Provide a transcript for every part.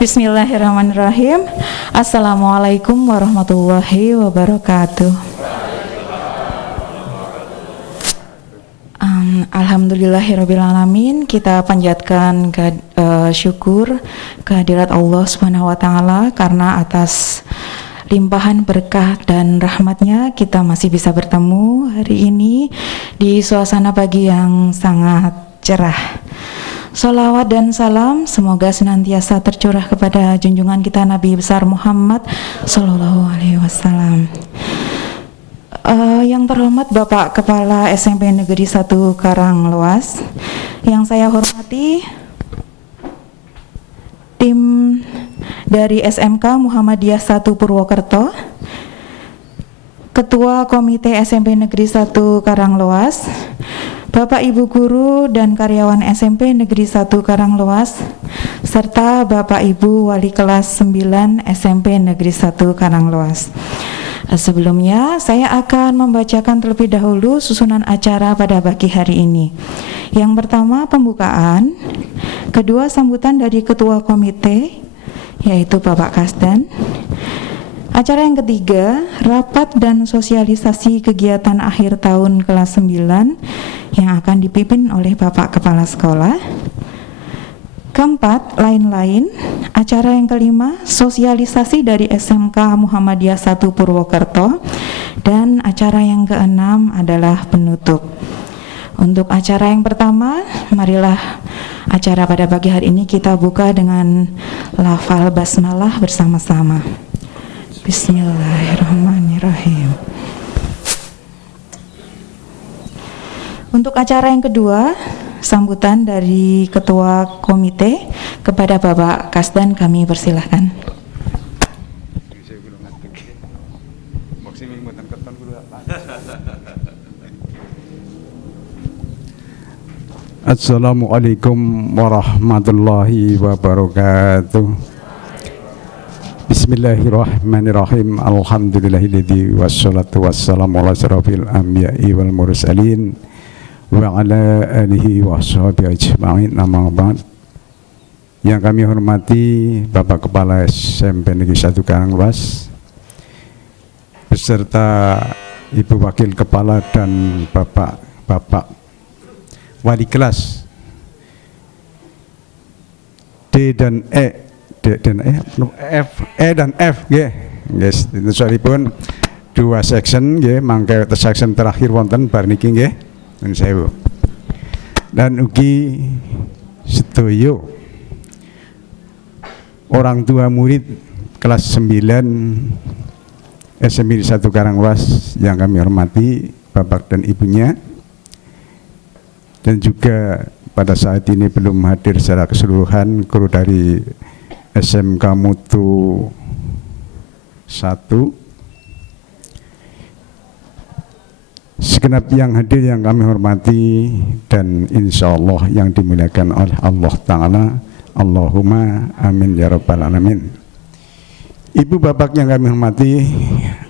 Bismillahirrahmanirrahim. Assalamualaikum warahmatullahi wabarakatuh. Alhamdulillahirrabbilalamin. Kita panjatkan syukur kehadirat Allah Subhanahu wa Ta'ala, karena atas limpahan berkah dan rahmatnya kita masih bisa bertemu hari ini di suasana pagi yang sangat cerah. Salawat dan salam semoga senantiasa tercurah kepada junjungan kita Nabi besar Muhammad Sallallahu Alaihi Wasallam. Yang terhormat Bapak Kepala SMP Negeri 1 Karanglewas, yang saya hormati tim dari SMK Muhammadiyah 1 Purwokerto, Ketua Komite SMP Negeri 1 Karanglewas, Bapak Ibu Guru dan karyawan SMP Negeri 1 Karanglewas, serta Bapak Ibu Wali Kelas 9 SMP Negeri 1 Karanglewas. Sebelumnya saya akan membacakan terlebih dahulu susunan acara pada pagi hari ini. Yang pertama pembukaan, kedua sambutan dari Ketua Komite yaitu Bapak Kasdan. Acara yang ketiga, rapat dan sosialisasi kegiatan akhir tahun kelas 9 yang akan dipimpin oleh Bapak Kepala Sekolah. Keempat, lain-lain. Acara yang kelima, sosialisasi dari SMK Muhammadiyah 1 Purwokerto. Dan acara yang keenam adalah penutup. Untuk acara yang pertama, marilah acara pada pagi hari ini kita buka dengan lafal basmalah bersama-sama. Bismillahirrahmanirrahim. Untuk acara yang kedua, sambutan dari Ketua Komite kepada Bapak Kasdan, kami persilahkan. Assalamualaikum warahmatullahi wabarakatuh. Bismillahirrahmanirrahim. Alhamdulillahilladzi wassalatu wassalamu ala asyrafil anbiya'i wal mursalin wa ala alihi wa sahbihi ajma'in. Amma ba'd. Yang kami hormati Bapak Kepala SMP Negeri 1 Karanglewas beserta Ibu Wakil Kepala dan Bapak Wali Kelas D dan E dan F nggih. Yes, itu soalipun dua section nggih, mangke section terakhir wonten bar niki nggih. Nun sewu. Dan ugi sedaya orang tua murid kelas 9 SMP 1 Karanglewas yang kami hormati, Bapak dan Ibunya, dan juga pada saat ini belum hadir secara keseluruhan kru dari SMK Mutu 1, segenap yang hadir yang kami hormati dan insya Allah yang dimuliakan oleh Allah Ta'ala. Allahumma amin ya rabbal alamin. Ibu bapak yang kami hormati,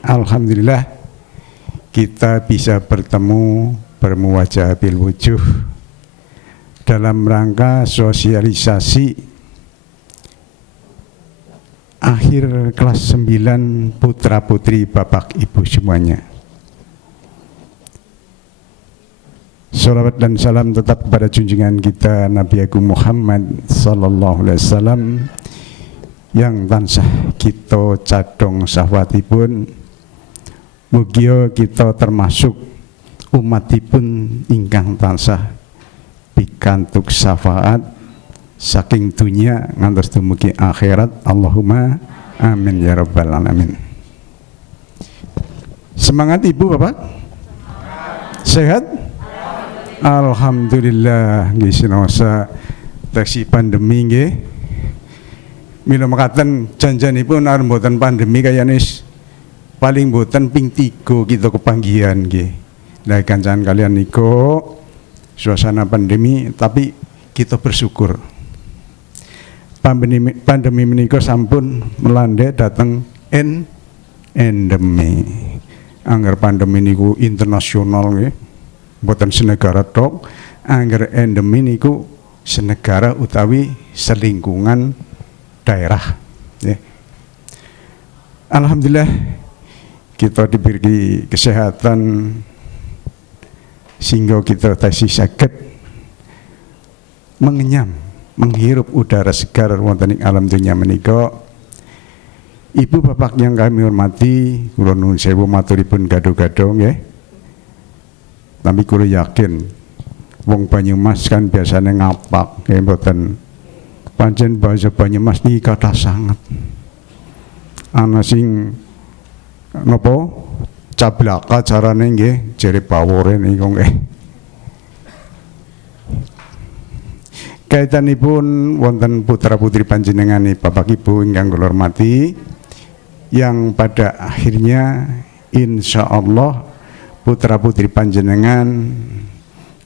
alhamdulillah kita bisa bertemu bermuwajah bil wujuh dalam rangka sosialisasi akhir kelas 9 putra putri bapak ibu semuanya. Salawat dan salam tetap kepada junjungan kita Nabi Agung Muhammad Sallallahu Alaihi Wasallam yang tansah kita cadong sahwatipun. Mugia kita termasuk umatipun ingkang tansah pikantuk syafaat saking dunia ngantos dumugi akhirat. Allahumma amin ya rabbal alamin. Semangat Ibu Bapak? Sehat? Alhamdulillah nggih sinosa teksi pandemi nggih. Mila mekaten janjanipun arep mboten pandemi kayane paling mboten ping 3 kita kepanggihan nggih. Lah kancan kalian niku suasana pandemi tapi kita bersyukur. Pandemi menika sampun melanda dateng endemi. Angger pandemi niku internasional nggih. Mboten senegara tok, angger endemi niku senegara utawi selingkungan daerah. Ya. Alhamdulillah kita diberi kesehatan sehingga kita tasih saged mengenyam, menghirup udara segar wonten ing alam dunya menika. Ibu bapak yang kami hormati, kula nuwun sewu maturipun gado-gado nggih. Tapi kula yakin wong Banyumas kan biasanya ngapak nggih mboten. Pancen bahasa Banyumas niki kathah sanget. Ana sing napa cablaka carane nggih jere pawore niku nggih. Kaitanipun wonten putra putri panjenengan Bapak Ibu ingkang kula hormati, yang pada akhirnya insya Allah putra putri panjenengan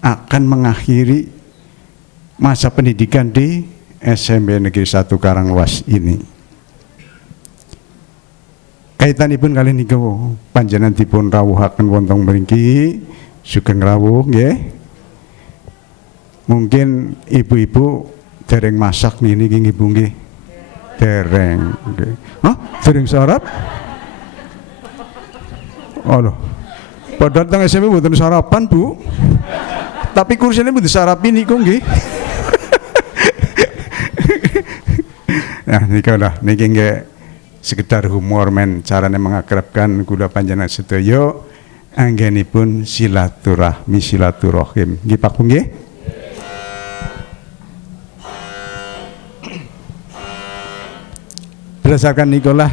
akan mengakhiri masa pendidikan di SMP Negeri 1 Karanglewas ini. Kaitanipun kali niku panjenengan dipun rawuhaken wonten mriki sugeng rawuh nggih. Mungkin ibu-ibu dereng masak niki ibu nggih. Dereng nggih. Hah? Dereng sarap? Aduh. Padahal teng SMP mboten sarapan, Bu. Tapi kursine mboten sarapi niku nggih. Nah, niki nggih sekedar humor men carane mengakrabkan kula panjenengan sedaya anggenipun silaturahim. Nggih Pak Bu nggih. Berdasarkan nikolah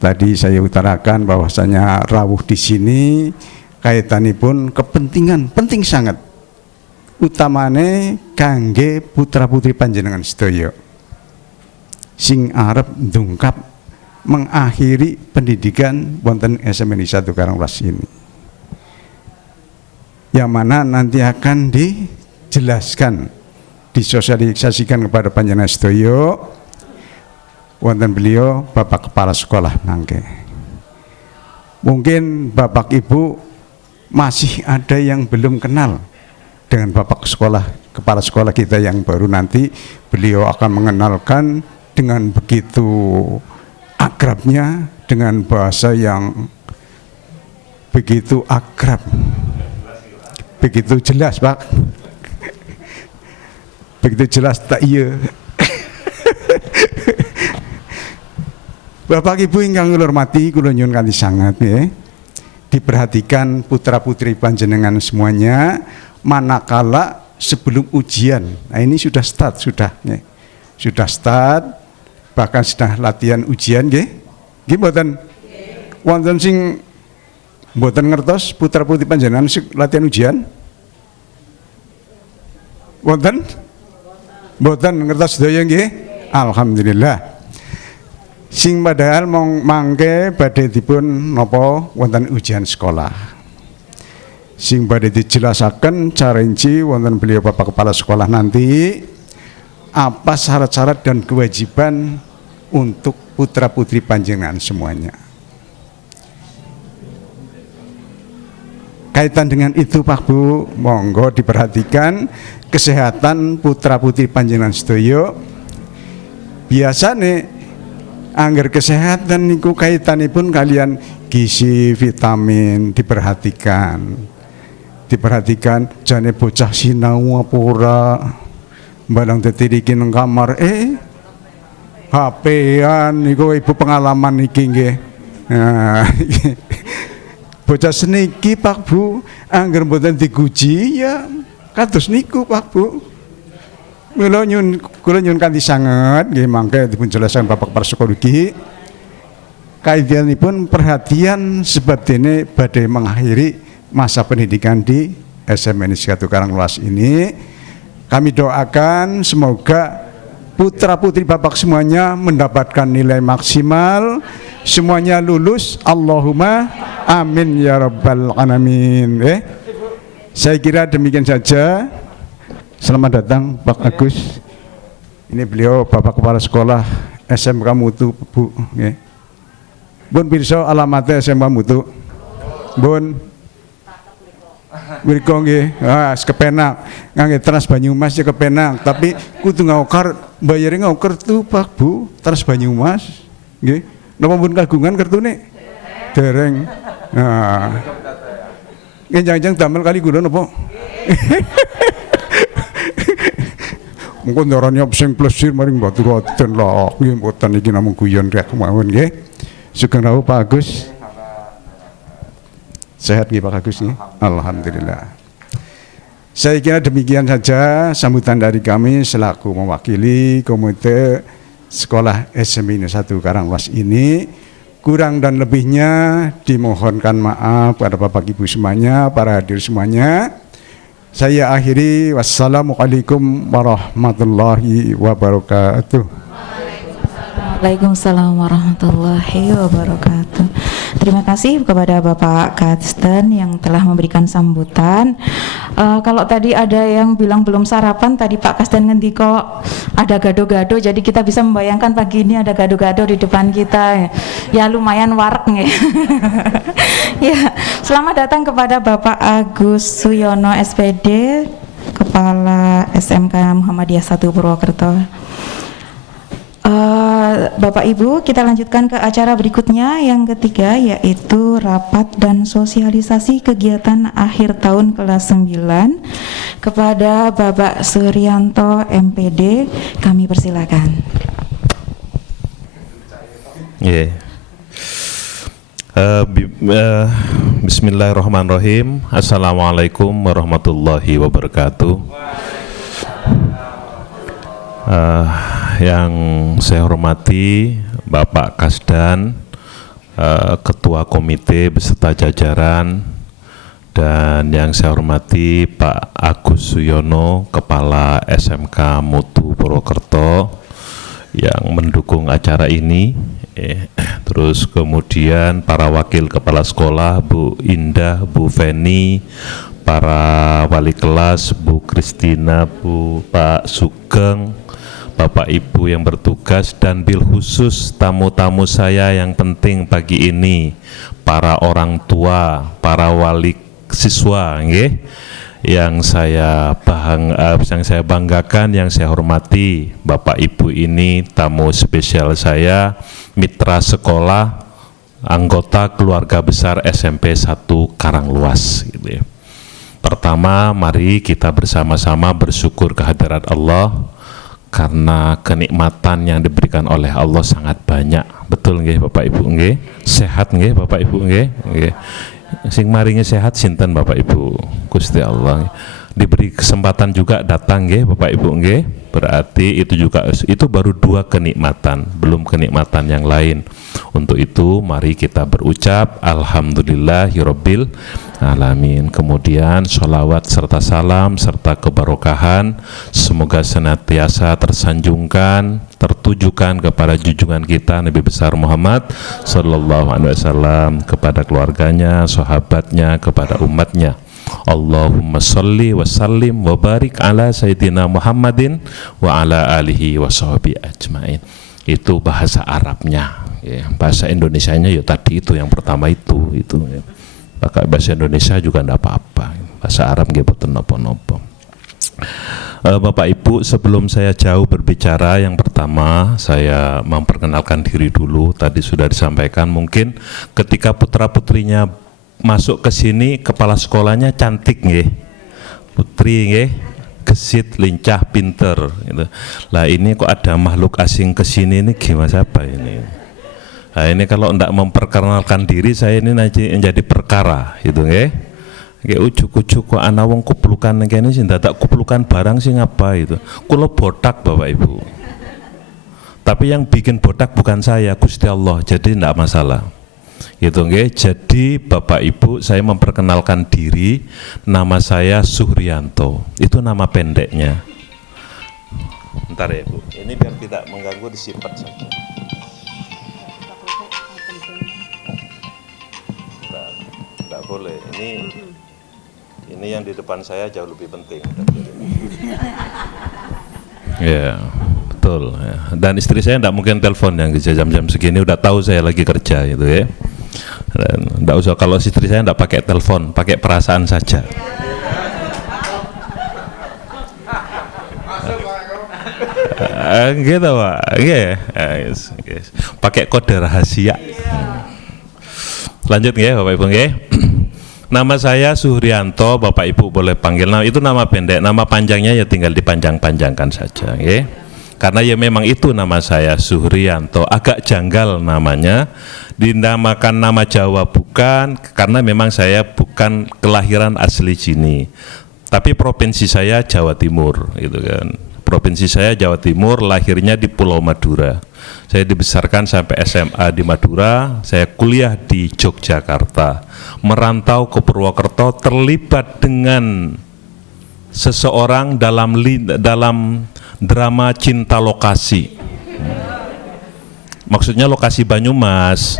tadi saya utarakan bahwasanya rawuh di sini kaitanipun kepentingan penting sangat utamane kangge putra putri panjenengan sedaya sing arep ndungkap mengakhiri pendidikan wonten SMP 1 Karanglewas ini, yang mana nanti akan dijelaskan, disosialisasikan kepada panjenengan sedaya wonten beliau Bapak Kepala Sekolah mangke. Mungkin Bapak Ibu masih ada yang belum kenal dengan Bapak Kepala Sekolah kita yang baru, nanti beliau akan mengenalkan dengan begitu akrabnya, dengan bahasa yang begitu akrab, begitu jelas Pak, begitu jelas tak iya. Bapak Ibu ingkang kula hormati, kula nyuwun kanthi sangat ya, diperhatikan putra putri panjenengan semuanya manakala sebelum ujian. Nah ini sudah start, sudah start, bahkan sudah latihan ujian nggih. Nggih mboten? Wonten sing mboten ngertos putra putri panjenengan latihan ujian? Wonten? Mboten ngertos sedaya nggih? Alhamdulillah. Sing padahal mangke badhe dipun napa wonten ujian sekolah. Sing badhe dijelasaken cara rinci wonten beliau Bapak Kepala Sekolah nanti apa syarat-syarat dan kewajiban untuk putra putri panjenengan semuanya. Kaitan dengan itu Pak Bu, monggo diperhatikan kesehatan putra putri panjenengan sedaya. Biasane angger kesehatan niku kaitanipun kalian gizi, vitamin diperhatikan jane bocah sinau apa ora, mbalang tetiriki nang kamar HP-an niku ibu pengalaman niki nggih. Nah, bocah seniki Pak Bu angger mboten diguji ya kados niku Pak Bu. Kula nyuwun kanthi sanget nggih mangke dipun jelasaken Bapak Kepala Sekolah iki. Kaitanipun perhatian sebab dene badhe mengakhiri masa pendidikan di SMP Negeri 1 Karanglewas ini. Kami doakan semoga putra putri Bapak semuanya mendapatkan nilai maksimal, semuanya lulus. Allahumma amin ya rabbal alamin. Saya kira demikian saja. Selamat datang Pak Agus. Ini beliau Bapak Kepala Sekolah SMK Mutu Bu. Bun pirsa alamatnya SMK Mutu. Bun. Mriko nggih, kepenak. Ngangge Trans Banyumas ya kepenak, tapi kudu ngawkar bayare ngawkar tuh Pak Bu, Trans Banyumas. Nggih. Napa pun kagungan kertune? Dereng. Nah. Jangan-jangan damel kali guna napa? Mungkin darahnya sing plesir maring batur-batur lah. Nggih mboten iki namung guyon rek mawon nggih. Sugeng rawuh Pak Agus. Sehat nggih Pak Agus nggih? Alhamdulillah. Saya kira demikian saja sambutan dari kami selaku mewakili komite sekolah SMP Negeri 1 Karanglewas ini. Kurang dan lebihnya dimohonkan maaf pada Bapak Ibu semuanya, para hadir semuanya. Saya akhiri, wassalamualaikum warahmatullahi wabarakatuh. Waalaikumsalam warahmatullahi wabarakatuh. Terima kasih kepada Bapak Kasdan yang telah memberikan sambutan. Kalau tadi ada yang bilang belum sarapan, tadi Pak Kasdan ngendiko ada gado-gado, jadi kita bisa membayangkan pagi ini ada gado-gado di depan kita. Ya lumayan warek nih. Ya, selamat datang kepada Bapak Agus Suyono SPD, Kepala SMK Muhammadiyah 1 Purwokerto. Bapak Ibu, kita lanjutkan ke acara berikutnya yang ketiga, yaitu rapat dan sosialisasi kegiatan akhir tahun kelas 9 kepada Bapak Suryanto MPD. Kami persilakan. Bismillahirrahmanirrahim. Assalamualaikum warahmatullahi wabarakatuh. Yang saya hormati Bapak Kasdan, Ketua Komite beserta jajaran, dan yang saya hormati Pak Agus Suyono, Kepala SMK Mutu Purwokerto yang mendukung acara ini. Terus kemudian para wakil kepala sekolah, Bu Indah, Bu Feni, para wali kelas, Bu Kristina, Pak Sugeng, Bapak Ibu yang bertugas, dan bil khusus tamu-tamu saya yang penting pagi ini, para orang tua, para wali siswa, yang saya banggakan, yang saya hormati, Bapak Ibu ini tamu spesial saya, mitra sekolah, anggota keluarga besar SMP 1 Karanglewas. Gitu ya. Pertama, mari kita bersama-sama bersyukur kehadirat Allah, karena kenikmatan yang diberikan oleh Allah sangat banyak. Betul nggih Bapak Ibu nggih? Sehat nggih Bapak Ibu nggih? Nggih. Sing maringi sehat sinten Bapak Ibu? Gusti Allah. Diberi kesempatan juga datang nggih Bapak Ibu nggih? Berarti itu baru 2 kenikmatan, belum kenikmatan yang lain. Untuk itu mari kita berucap alhamdulillahirabbil alamin. Kemudian sholawat serta salam serta kebarokahan semoga senantiasa tersanjungkan, tertujukan kepada junjungan kita Nabi besar Muhammad sallallahu alaihi wasallam, kepada keluarganya, sahabatnya, kepada umatnya. Allahumma sholli wa sallim wa barik ala sayyidina Muhammadin wa ala alihi wa sahbihi ajmain. Itu bahasa Arabnya ya. Bahasa Indonesianya ya tadi itu yang pertama itu ya. Pakai bahasa Indonesia juga enggak apa-apa. Bahasa Arab nggih boten napa-napa. Bapak Ibu, sebelum saya jauh berbicara, yang pertama saya memperkenalkan diri dulu. Tadi sudah disampaikan, mungkin ketika putra-putrinya masuk ke sini, kepala sekolahnya cantik nggih. Putri nggih, gesit, lincah, pinter gitu. Lah ini kok ada makhluk asing ke sini, ini gimana siapa ini? Nah ini kalau enggak memperkenalkan diri, saya ini nanti menjadi perkara gitu nggih. Kayak ujuk-ujuk kok ana wong kuplukan kene sing dadak kuplukan barang sing apa itu. Kula botak Bapak Ibu. Tapi yang bikin botak bukan saya, Gusti Allah. Jadi enggak masalah. Gitu nggih. Jadi Bapak Ibu, saya memperkenalkan diri, nama saya Suryanto. Itu nama pendeknya. Bentar ya Bu. Ini biar tidak mengganggu, disimpan saja. Enggak boleh. Ini yang di depan saya jauh lebih penting. Ya, betul. Ya. Dan istri saya enggak mungkin telepon yang jam-jam segini, udah tahu saya lagi kerja gitu ya. Dan enggak usah, kalau istri saya enggak pakai telepon, pakai perasaan saja. Gitu Pak, yes. Pakai kode rahasia. Lanjut ya Bapak Ibu nggih. Nama saya Suhrianto, Bapak Ibu boleh panggil. Nah, itu nama pendek, nama panjangnya ya tinggal dipanjang-panjangkan saja, nggih. Karena ya memang itu nama saya Suhrianto. Agak janggal namanya, dinamakan nama Jawa bukan, karena memang saya bukan kelahiran asli sini. Tapi provinsi saya Jawa Timur, gitu kan. Provinsi saya Jawa Timur, lahirnya di Pulau Madura. Saya dibesarkan sampai SMA di Madura, saya kuliah di Yogyakarta, merantau ke Purwokerto, terlibat dengan seseorang dalam drama cinta lokasi. Maksudnya lokasi Banyumas.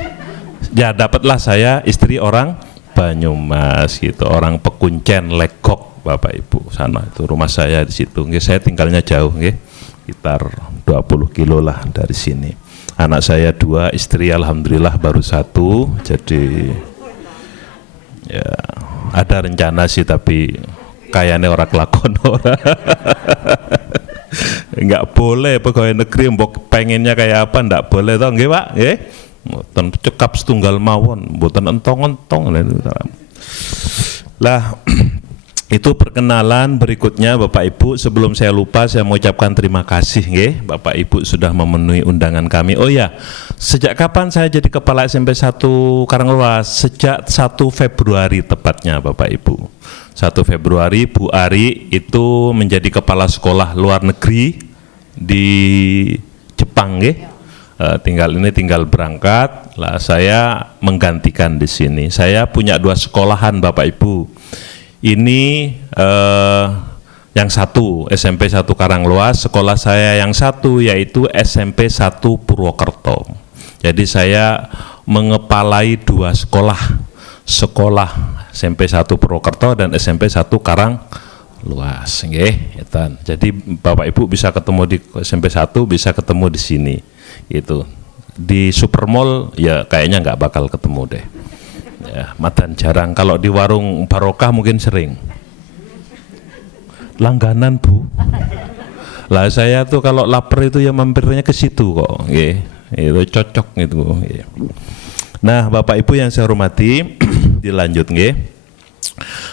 Ya dapatlah saya istri orang Banyumas gitu, orang Pekuncen, Legok Bapak Ibu sana itu rumah saya di situ. Nggih, saya tinggalnya jauh nggih, sekitar 20 kilo lah dari sini. Anak saya 2, istri alhamdulillah baru 1. Jadi ya ada rencana sih tapi kayaknya orang kelakon orang. Enggak boleh pegawai negeri mbok pengennya kayak apa enggak boleh toh nggih Pak nggih. Mboten cekap setunggal mawon, mboten entong-entong lah. Itu perkenalan. Berikutnya Bapak Ibu, sebelum saya lupa saya mengucapkan terima kasih nggih, Bapak Ibu sudah memenuhi undangan kami. Oh ya, sejak kapan saya jadi kepala SMP 1 Karanglewas? Sejak 1 Februari tepatnya Bapak Ibu. 1 Februari Bu Ari itu menjadi kepala sekolah luar negeri di Jepang nggih. Tinggal berangkat lah, saya menggantikan di sini. Saya punya 2 sekolahan Bapak Ibu. Ini yang satu SMP 1 Karanglewas, sekolah saya yang satu yaitu SMP 1 Purwokerto. Jadi saya mengepalai 2 sekolah SMP 1 Purwokerto dan SMP 1 Karanglewas nggih. Jadi Bapak Ibu bisa ketemu di SMP 1, bisa ketemu di sini. Itu di Supermall ya kayaknya nggak bakal ketemu deh. Ya, madan jarang. Kalau di warung Barokah mungkin sering. Langganan Bu. Lah saya tuh kalau lapar itu ya mampirnya ke situ kok. Nggih. Itu cocok gitu. Nggih. Nah, Bapak Ibu yang saya hormati, dilanjut nggih.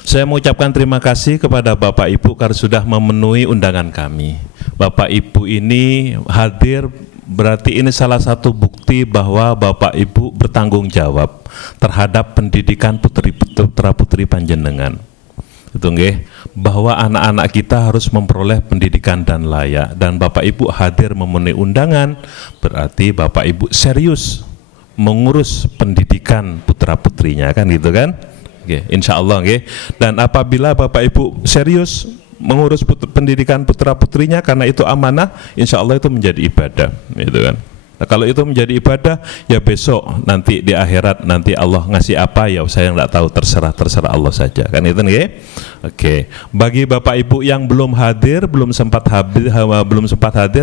Saya mengucapkan terima kasih kepada Bapak Ibu karena sudah memenuhi undangan kami. Bapak Ibu ini hadir, berarti ini salah satu bukti bahwa Bapak Ibu bertanggung jawab terhadap pendidikan putra-putri panjenengan. Itu nggih, bahwa anak-anak kita harus memperoleh pendidikan dan layak, dan Bapak Ibu hadir memenuhi undangan, berarti Bapak Ibu serius mengurus pendidikan putra-putrinya, kan gitu kan? Oke, insya Allah nggih. Dan apabila Bapak Ibu serius mengurus pendidikan putra-putrinya karena itu amanah, insya Allah itu menjadi ibadah, gitu kan? Nah, kalau itu menjadi ibadah, ya besok nanti di akhirat nanti Allah ngasih apa ya saya nggak tahu, terserah Allah saja, kan itu nih. Oke, bagi Bapak Ibu yang belum hadir, belum sempat hadir,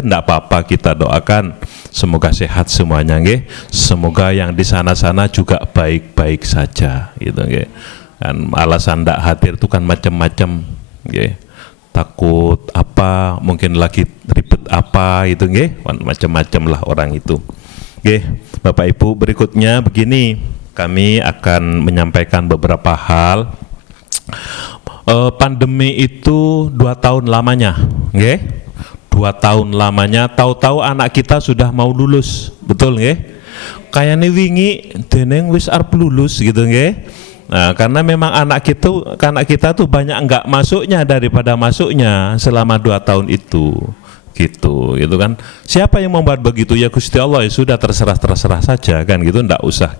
enggak apa-apa, kita doakan semoga sehat semuanya nggih. Semoga yang di sana-sana juga baik-baik saja, gitu nggih. Kan alasan enggak hadir itu kan macam-macam nggih. Takut apa, mungkin lagi ribet apa itu nggih, macam-macam lah orang itu. Nggih, Bapak Ibu, berikutnya begini, kami akan menyampaikan beberapa hal. Pandemi itu 2 tahun lamanya, nggih. 2 tahun lamanya, tahu-tahu anak kita sudah mau lulus, betul nggih? Kayaknya wingi deneng wis arep lulus gitu nggih. Nah, karena memang anak kita tuh banyak enggak masuknya daripada masuknya selama 2 tahun itu, gitu kan. Siapa yang membuat begitu? Ya Gusti Allah, ya sudah terserah saja kan gitu, enggak usah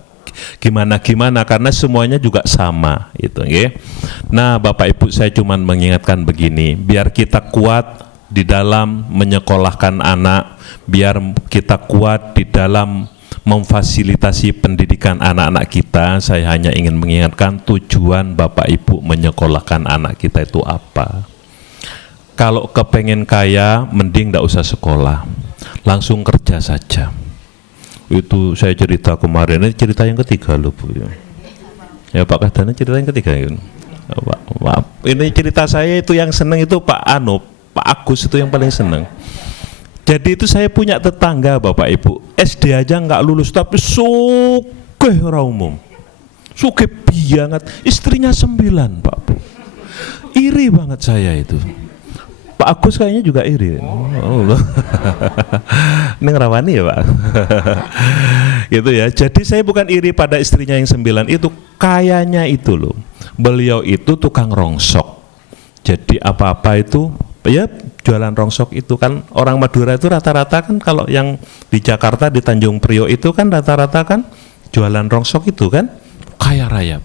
gimana karena semuanya juga sama itu nggih. Nah, Bapak Ibu, saya cuma mengingatkan begini, biar kita kuat di dalam menyekolahkan anak, biar kita kuat di dalam memfasilitasi pendidikan anak-anak kita. Saya hanya ingin mengingatkan tujuan Bapak Ibu menyekolahkan anak kita itu apa. Kalau kepengen kaya, mending tidak usah sekolah, langsung kerja saja. Itu saya cerita kemarin, ini cerita yang ketiga loh Bu. Ya Pak Kadana cerita yang ketiga ya. Ini cerita saya itu yang seneng itu Pak Agus itu yang paling seneng. Jadi itu saya punya tetangga Bapak Ibu, SD aja nggak lulus tapi sugih ora umum. Sugih banget, istrinya 9 Pak Bu. Iri banget saya itu. Pak Agus kayaknya juga iri. Oh. Ini ngerawani ya Pak. Gitu ya. Jadi saya bukan iri pada istrinya yang 9 itu, kayanya itu loh. Beliau itu tukang rongsok. Jadi apa-apa itu ya jualan rongsok itu kan, orang Madura itu rata-rata kan, kalau yang di Jakarta di Tanjung Priok itu kan rata-rata kan jualan rongsok itu kan kaya raya.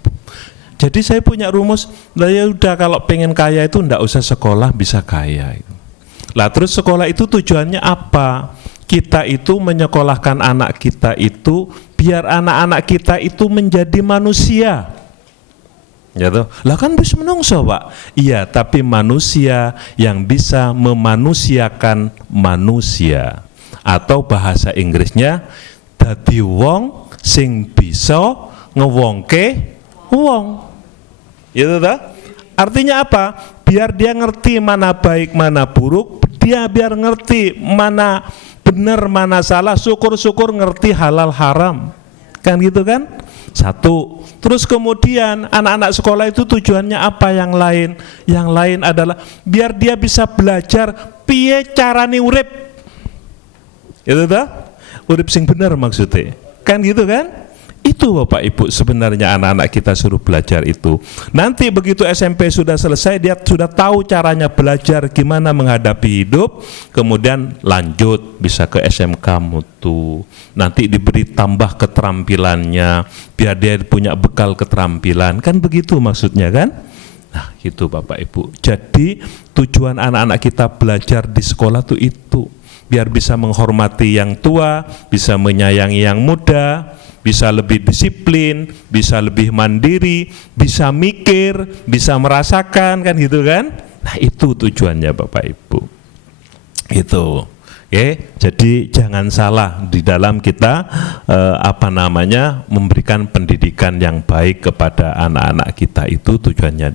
Jadi saya punya rumus, nah ya udah kalau pengen kaya itu ndak usah sekolah bisa kaya. Lah terus sekolah itu tujuannya apa? Kita itu menyekolahkan anak kita itu biar anak-anak kita itu menjadi manusia. Ya toh? Lah kan bisa menungso Pak. Iya, tapi manusia yang bisa memanusiakan manusia. Atau bahasa Inggrisnya dadi wong sing bisa ngewongke wong. Gitu toh? Artinya apa? Biar dia ngerti mana baik mana buruk, dia biar ngerti mana benar mana salah, syukur-syukur ngerti halal haram. Kan gitu kan? Satu. Terus kemudian anak-anak sekolah itu tujuannya apa yang lain? Yang lain adalah biar dia bisa belajar piye carane urip. Itu toh? Urip sing bener maksudnya. Kan gitu kan? Itu Bapak Ibu sebenarnya anak-anak kita suruh belajar itu. Nanti begitu SMP sudah selesai, dia sudah tahu caranya belajar gimana menghadapi hidup, kemudian lanjut bisa ke SMK Mutu. Nanti diberi tambah keterampilannya, biar dia punya bekal keterampilan. Kan begitu maksudnya kan? Nah itu Bapak Ibu. Jadi tujuan anak-anak kita belajar di sekolah tuh itu. Biar bisa menghormati yang tua, bisa menyayangi yang muda, bisa lebih disiplin, bisa lebih mandiri, bisa mikir, bisa merasakan, kan gitu kan? Nah itu tujuannya Bapak Ibu. Itu. Oke, jadi jangan salah di dalam kita memberikan pendidikan yang baik kepada anak-anak kita, itu tujuannya.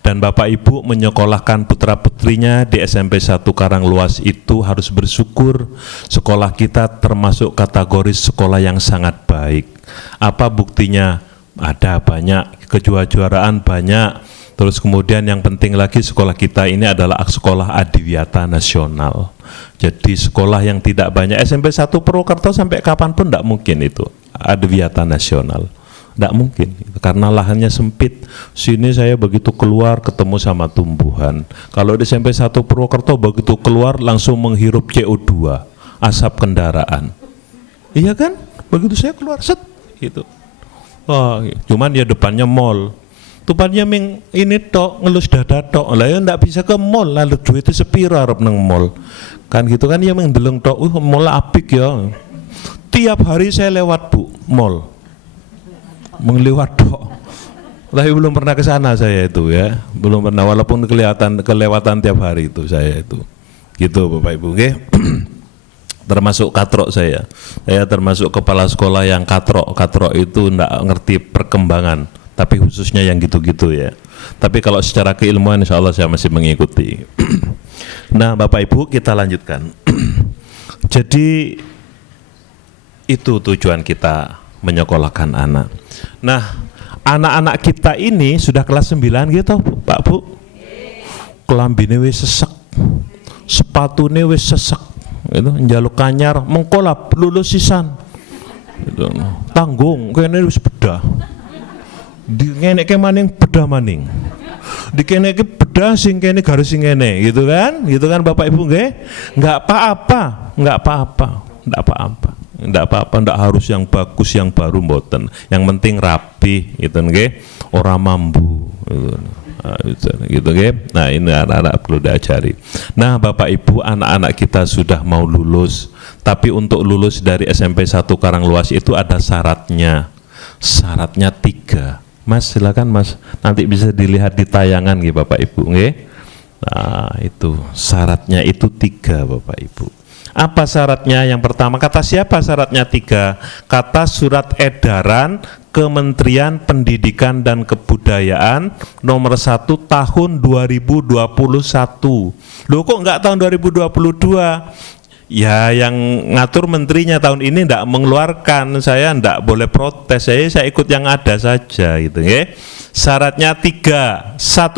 Dan Bapak Ibu menyekolahkan putra-putrinya di SMP 1 Karangluas itu harus bersyukur sekolah kita termasuk kategori sekolah yang sangat baik. Apa buktinya? Ada banyak, kejuaraan banyak. Terus kemudian yang penting lagi sekolah kita ini adalah sekolah adiwiyata nasional. Jadi sekolah yang tidak banyak, SMP 1 Purwokerto sampai kapanpun tidak mungkin itu adiwiyata nasional, tidak mungkin karena lahannya sempit. Sini saya begitu keluar ketemu sama tumbuhan. Kalau di SMP 1 Purwokerto begitu keluar langsung menghirup CO2, asap kendaraan. Iya kan? Begitu saya keluar set gitu. Oh, cuman ya depannya mall. Depannya ini tok ngelus dada tok. Lah ya ndak bisa ke mall, lalu duitnya sepiro arep nang mall. Kan gitu kan ya mendeleng tok, mall apik ya. Tiap hari saya lewat Bu, mall. Menglewat tok. Tapi belum pernah ke sana saya itu ya. Belum pernah, walaupun kelewatan tiap hari itu saya itu. Gitu Bapak Ibu, oke. Termasuk katrok saya. Saya termasuk kepala sekolah yang katrok. Katrok itu ndak ngerti perkembangan, tapi khususnya yang gitu-gitu ya. Tapi kalau secara keilmuan insya Allah saya masih mengikuti. Nah Bapak Ibu kita lanjutkan. Jadi itu tujuan kita menyekolahkan anak. Nah anak-anak kita ini sudah kelas 9 gitu Pak Bu. Kelambine wis sesek, sepatune wis sesek, itu njaluk kanyar, mengkolap lulus sisan. Gitu. Tanggung kene wis bedah. Dingeneke maning bedah maning. Dikeneke bedah sing kene garis sing kene, gitu kan Bapak Ibu nggih? Enggak apa-apa, enggak harus yang bagus yang baru mboten. Yang penting rapi gitu nggih, ora mambu gitu nggih. Nah, ini anak-anak perlu diajari. Nah, Bapak Ibu, anak-anak kita sudah mau lulus, tapi untuk lulus dari SMP 1 Karangluas itu ada syaratnya. Syaratnya 3. Mas silakan Mas, nanti bisa dilihat di tayangan nggih Bapak Ibu nggih. Nah, itu syaratnya itu 3 Bapak Ibu. Apa syaratnya? Yang pertama, kata siapa syaratnya 3? Kata surat edaran Kementerian Pendidikan dan Kebudayaan nomor 1 tahun 2021. Loh kok enggak tahun 2022? Ya yang ngatur menterinya tahun ini ndak mengeluarkan, saya ndak boleh protes, saya ikut yang ada saja gitu ya. Syaratnya 3. 1.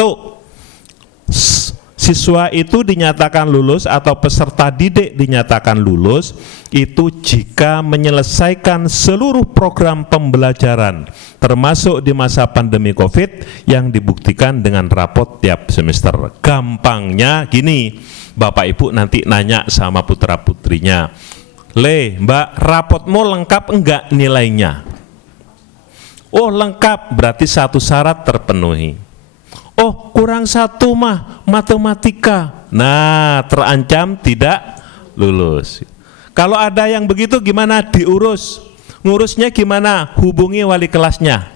Siswa itu dinyatakan lulus atau peserta didik dinyatakan lulus itu jika menyelesaikan seluruh program pembelajaran termasuk di masa pandemi Covid yang dibuktikan dengan rapot tiap semester. Gampangnya gini, Bapak Ibu nanti nanya sama putra putrinya, Mbak, rapotmu lengkap enggak nilainya? Oh lengkap, berarti 1 syarat terpenuhi. Oh kurang 1 mah matematika, nah terancam tidak lulus. Kalau ada yang begitu gimana diurus? Ngurusnya gimana? Hubungi wali kelasnya,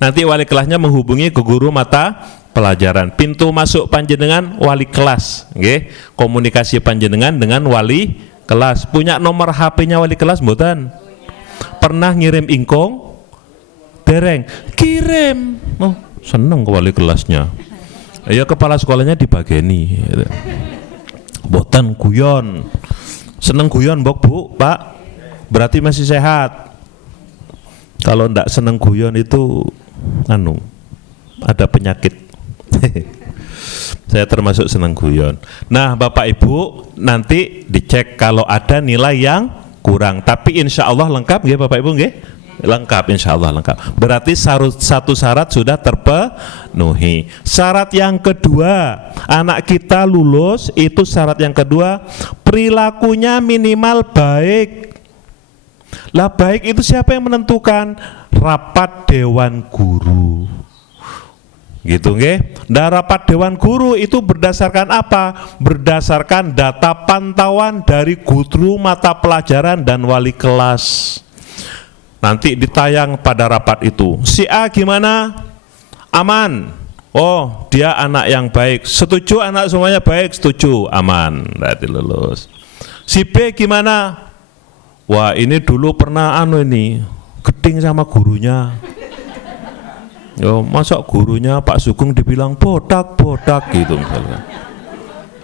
nanti wali kelasnya menghubungi ke guru mata pelajaran. Pintu masuk panjenengan wali kelas, komunikasi panjenengan dengan wali kelas. Punya nomor HP-nya wali kelas mboten? Pernah ngirim ingkong? Dereng? Kirim. Oh, seneng ke wali kelasnya. Ya kepala sekolahnya dibageni. Mboten guyon. Seneng guyon mbok Bu, Pak. Berarti masih sehat. Kalau ndak seneng guyon itu ada penyakit. Saya termasuk senang guyon. Nah Bapak Ibu nanti dicek kalau ada nilai yang kurang, tapi insya Allah lengkap ya Bapak Ibu nggih? Lengkap, insya Allah lengkap. Berarti 1 syarat sudah terpenuhi. Syarat yang kedua, anak kita lulus itu syarat yang kedua, perilakunya minimal baik. Lah baik itu siapa yang menentukan? Rapat Dewan Guru. Gitu nggih. Nah, rapat Dewan Guru itu berdasarkan apa? Berdasarkan data pantauan dari guru mata pelajaran dan wali kelas. Nanti ditayang pada rapat itu. Si A gimana? Aman. Oh, dia anak yang baik. Setuju anak semuanya baik? Setuju, aman. Berarti lulus. Si B gimana? Wah, ini dulu pernah geding sama gurunya. Yo, masa gurunya Pak Sugeng dibilang bodak gitu misalnya.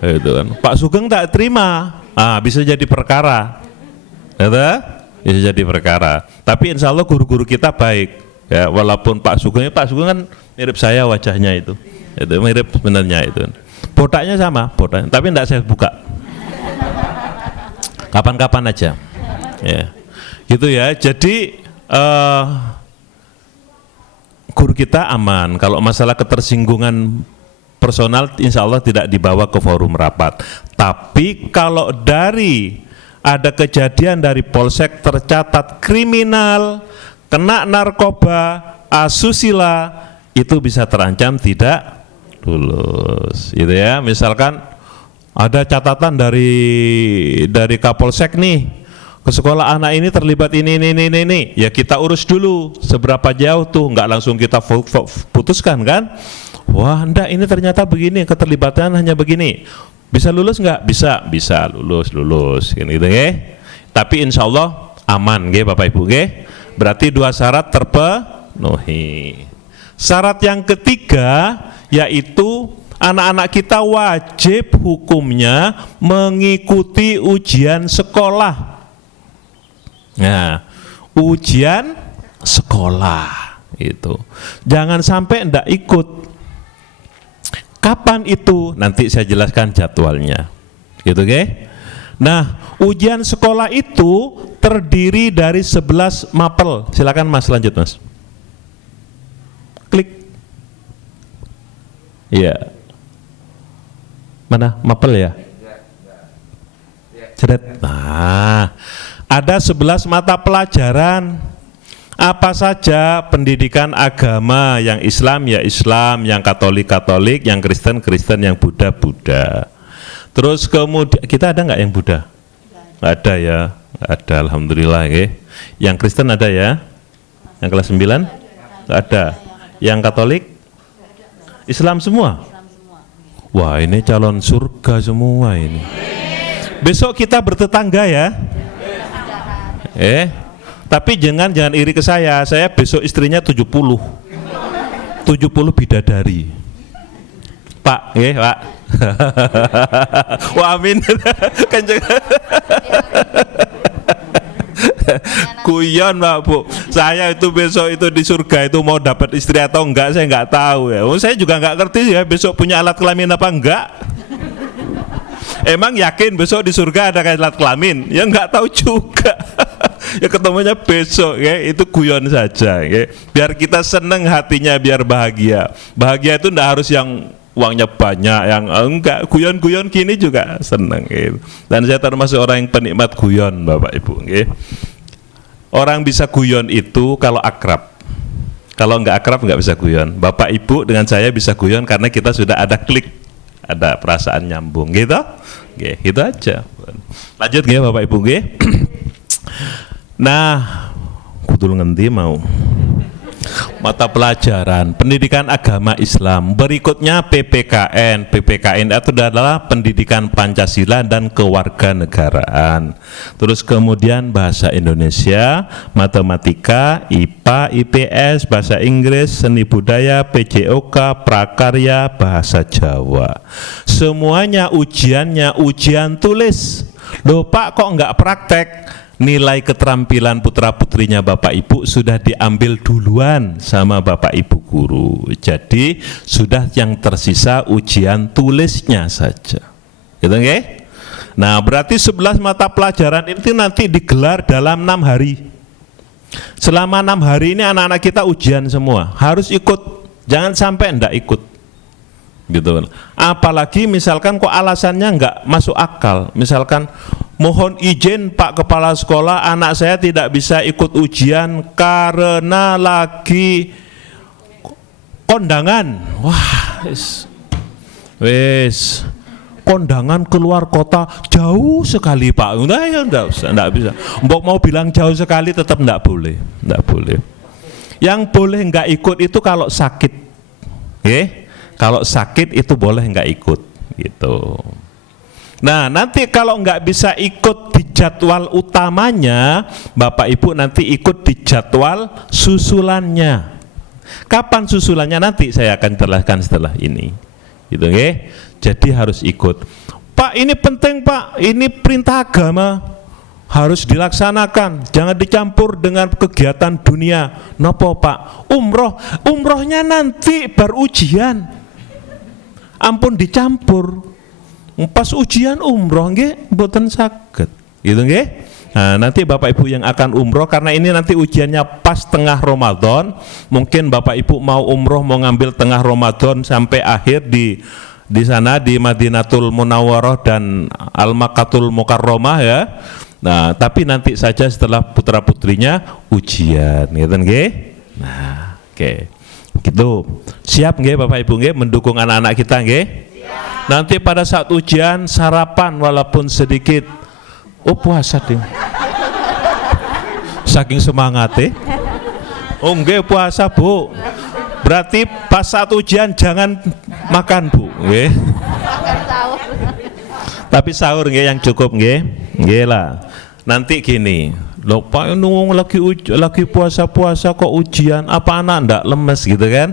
Itu kan. Pak Sugeng tak terima. Bisa jadi perkara. Bisa jadi perkara. Tapi insya Allah guru-guru kita baik. Ya, walaupun Pak Sugeng kan mirip saya wajahnya itu. Itu mirip sebenarnya itu. Bodaknya sama, bodaknya. Tapi enggak saya buka. Kapan-kapan aja. Ya. Gitu ya. Jadi guru kita aman. Kalau masalah ketersinggungan personal insya Allah tidak dibawa ke forum rapat. Tapi kalau ada kejadian dari polsek tercatat kriminal, kena narkoba, asusila, itu bisa terancam tidak lulus. Gitu ya. Misalkan ada catatan dari Kapolsek nih, ke sekolah anak ini terlibat ini, ya kita urus dulu seberapa jauh tuh, nggak langsung kita putuskan kan. Wah enggak, ini ternyata begini, keterlibatan hanya begini, bisa lulus nggak? Bisa lulus gitu ya. Tapi insya Allah aman ya Bapak Ibu ya. Berarti 2 syarat terpenuhi. Syarat yang ketiga yaitu anak-anak kita wajib hukumnya mengikuti ujian sekolah. Nah, ujian sekolah itu jangan sampai ndak ikut. Kapan itu? Nanti saya jelaskan jadwalnya. Gitu ke? Nah, ujian sekolah itu terdiri dari 11 mapel. Silakan Mas, lanjut Mas. Klik. Iya. Mana mapel ya? Ceret. Nah, ada 11 mata pelajaran. Apa saja? Pendidikan agama, yang Islam ya Islam, yang Katolik, yang Kristen, yang Buddha. Terus kemudian kita ada nggak yang Buddha? Nggak ada ya, nggak ada, alhamdulillah ya. Yang Kristen ada ya? Yang kelas 9? Nggak ada. Yang Katolik? Islam semua? Wah ini calon surga semua ini. Besok kita bertetangga ya. Tapi jangan iri ke saya besok istrinya 70 bidadari. Pak, nggih, Pak. Wah, amin. Kanjeng. Guyon Pak Bu, saya itu besok itu di surga itu mau dapat istri atau enggak saya enggak tahu ya. Saya juga enggak ngerti ya besok punya alat kelamin apa enggak. Emang yakin besok di surga ada alat kelamin? Ya enggak tahu juga. Ya ketemunya besok ya, itu guyon saja ya. Biar kita seneng hatinya, biar bahagia. Bahagia itu enggak harus yang uangnya banyak, yang enggak, guyon-guyon gini juga seneng gitu. Dan saya termasuk orang yang penikmat guyon Bapak Ibu gitu. Orang bisa guyon itu kalau akrab. Kalau enggak akrab enggak bisa guyon. Bapak Ibu dengan saya bisa guyon karena kita sudah ada klik, ada perasaan nyambung gitu. Oke, gitu aja. Lanjut ya Bapak Ibu nggih. Nah, kudu ngendi mau mata pelajaran pendidikan agama Islam, berikutnya PPKN. PPKN itu adalah pendidikan Pancasila dan kewarganegaraan. Terus kemudian bahasa Indonesia, matematika, IPA, IPS, bahasa Inggris, seni budaya, PJOK, prakarya, bahasa Jawa. Semuanya ujiannya ujian tulis. Loh Pak, kok enggak praktek? Nilai keterampilan putra-putrinya Bapak Ibu sudah diambil duluan sama Bapak Ibu guru. Jadi sudah yang tersisa ujian tulisnya saja. Gitu nggih? Nah, berarti 11 mata pelajaran itu nanti digelar dalam 6 hari. Selama 6 hari ini anak-anak kita ujian semua, harus ikut. Jangan sampai enggak ikut. Gitu. Apalagi misalkan kok alasannya enggak masuk akal. Misalkan mohon izin Pak Kepala Sekolah, anak saya tidak bisa ikut ujian karena lagi kondangan. Wah, wes kondangan keluar kota jauh sekali Pak. Nah, ya enggak bisa. Mbok mau bilang jauh sekali tetap enggak boleh, enggak boleh. Yang boleh enggak ikut itu kalau sakit. Kalau sakit itu boleh enggak ikut gitu. Nah, nanti kalau nggak bisa ikut di jadwal utamanya, Bapak Ibu nanti ikut di jadwal susulannya. Kapan susulannya nanti saya akan jelaskan setelah ini. Gitu nggih. Jadi harus ikut. Pak, ini penting Pak, ini perintah agama. Harus dilaksanakan, jangan dicampur dengan kegiatan dunia. Nopo Pak? Umroh, umrohnya nanti baru ujian. Ampun dicampur. Pas ujian umroh nggih mboten saged. Gitu nggih? Nah, nanti Bapak Ibu yang akan umroh, karena ini nanti ujiannya pas tengah Ramadan, mungkin Bapak Ibu mau umroh, mau ngambil tengah Ramadan sampai akhir di sana di Madinatul Munawwarah dan Al-Makkatul Mukarramah ya. Nah, tapi nanti saja setelah putra-putrinya ujian, gitu nggih? Nah, oke. Gitu. Siap nggih Bapak Ibu nggih mendukung anak-anak kita nggih? Nanti pada saat ujian sarapan walaupun sedikit. Oh, puasa ding. Saking semangatnya. Oh nggih puasa Bu. Berarti pas saat ujian jangan makan Bu, nggih. Tapi sahur nggih yang cukup nggih. Nggih lah. Nanti gini, lho Pak nunggu lagi puasa-puasa kok ujian, apa anak ndak lemes gitu kan?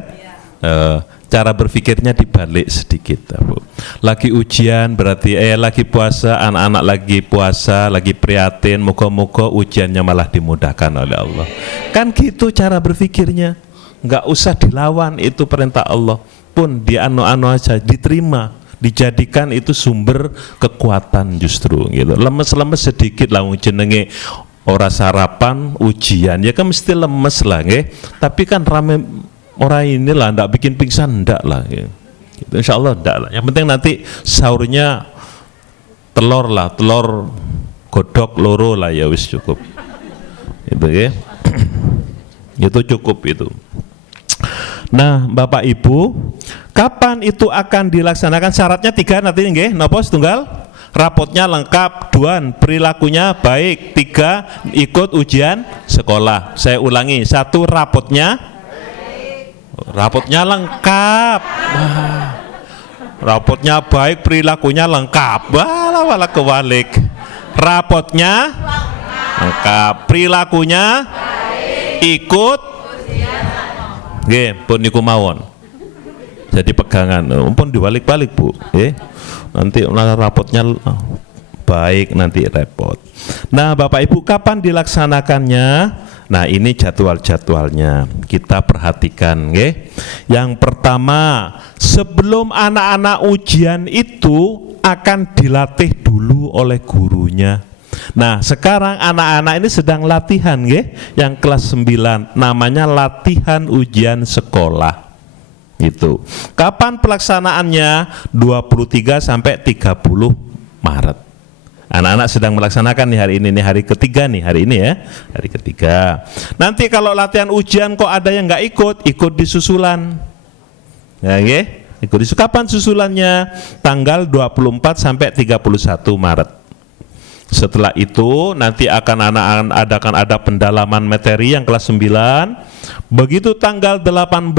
Cara berpikirnya dibalik sedikit Bu. Lagi ujian berarti lagi puasa, anak-anak lagi puasa, lagi prihatin, moga-moga ujiannya malah dimudahkan oleh Allah. Kan gitu cara berpikirnya. Enggak usah dilawan, itu perintah Allah. Pun dianu-anu aja, diterima, dijadikan itu sumber kekuatan justru gitu. Lemes-lemes sedikit lah jenenge ora sarapan ujian ya kan mesti lemes lah nggih. Tapi kan rame orang inilah ndak bikin pingsan ndak lah ya. Gitu, insya Allah ndak lah. Yang penting nanti sahurnya telur lah, telur godok loro lah ya wis cukup. Itu ya. Itu cukup itu. Nah, Bapak Ibu, kapan itu akan dilaksanakan? Syaratnya 3 nanti nggih, napa setunggal? Rapotnya lengkap, 2 perilakunya baik, 3 ikut ujian sekolah. Saya ulangi, 1 rapotnya lengkap. Wah, rapotnya baik, perilakunya lengkap. Wala kebalik. Rapotnya lengkap, perilakunya ikut. Nggih, pun niku mawon. jadi pegangan, pun dibalik-balik Bu, nanti rapotnya baik, nanti repot. Nah Bapak Ibu, kapan dilaksanakannya? Nah ini jadwal-jadwalnya kita perhatikan, Yang pertama, sebelum anak-anak ujian itu akan dilatih dulu oleh gurunya. Nah sekarang anak-anak ini sedang latihan, yang kelas 9, namanya latihan ujian sekolah. Itu. Kapan pelaksanaannya? 23 sampai 30 Maret. Anak-anak sedang melaksanakan nih hari ini, hari ketiga nih, hari ini ya, hari ketiga. Nanti kalau latihan ujian kok ada yang nggak ikut di susulan. Ya, ikut di kapan susulannya? Tanggal 24 sampai 31 Maret. Setelah itu nanti akan ada pendalaman materi yang kelas 9. Begitu tanggal 18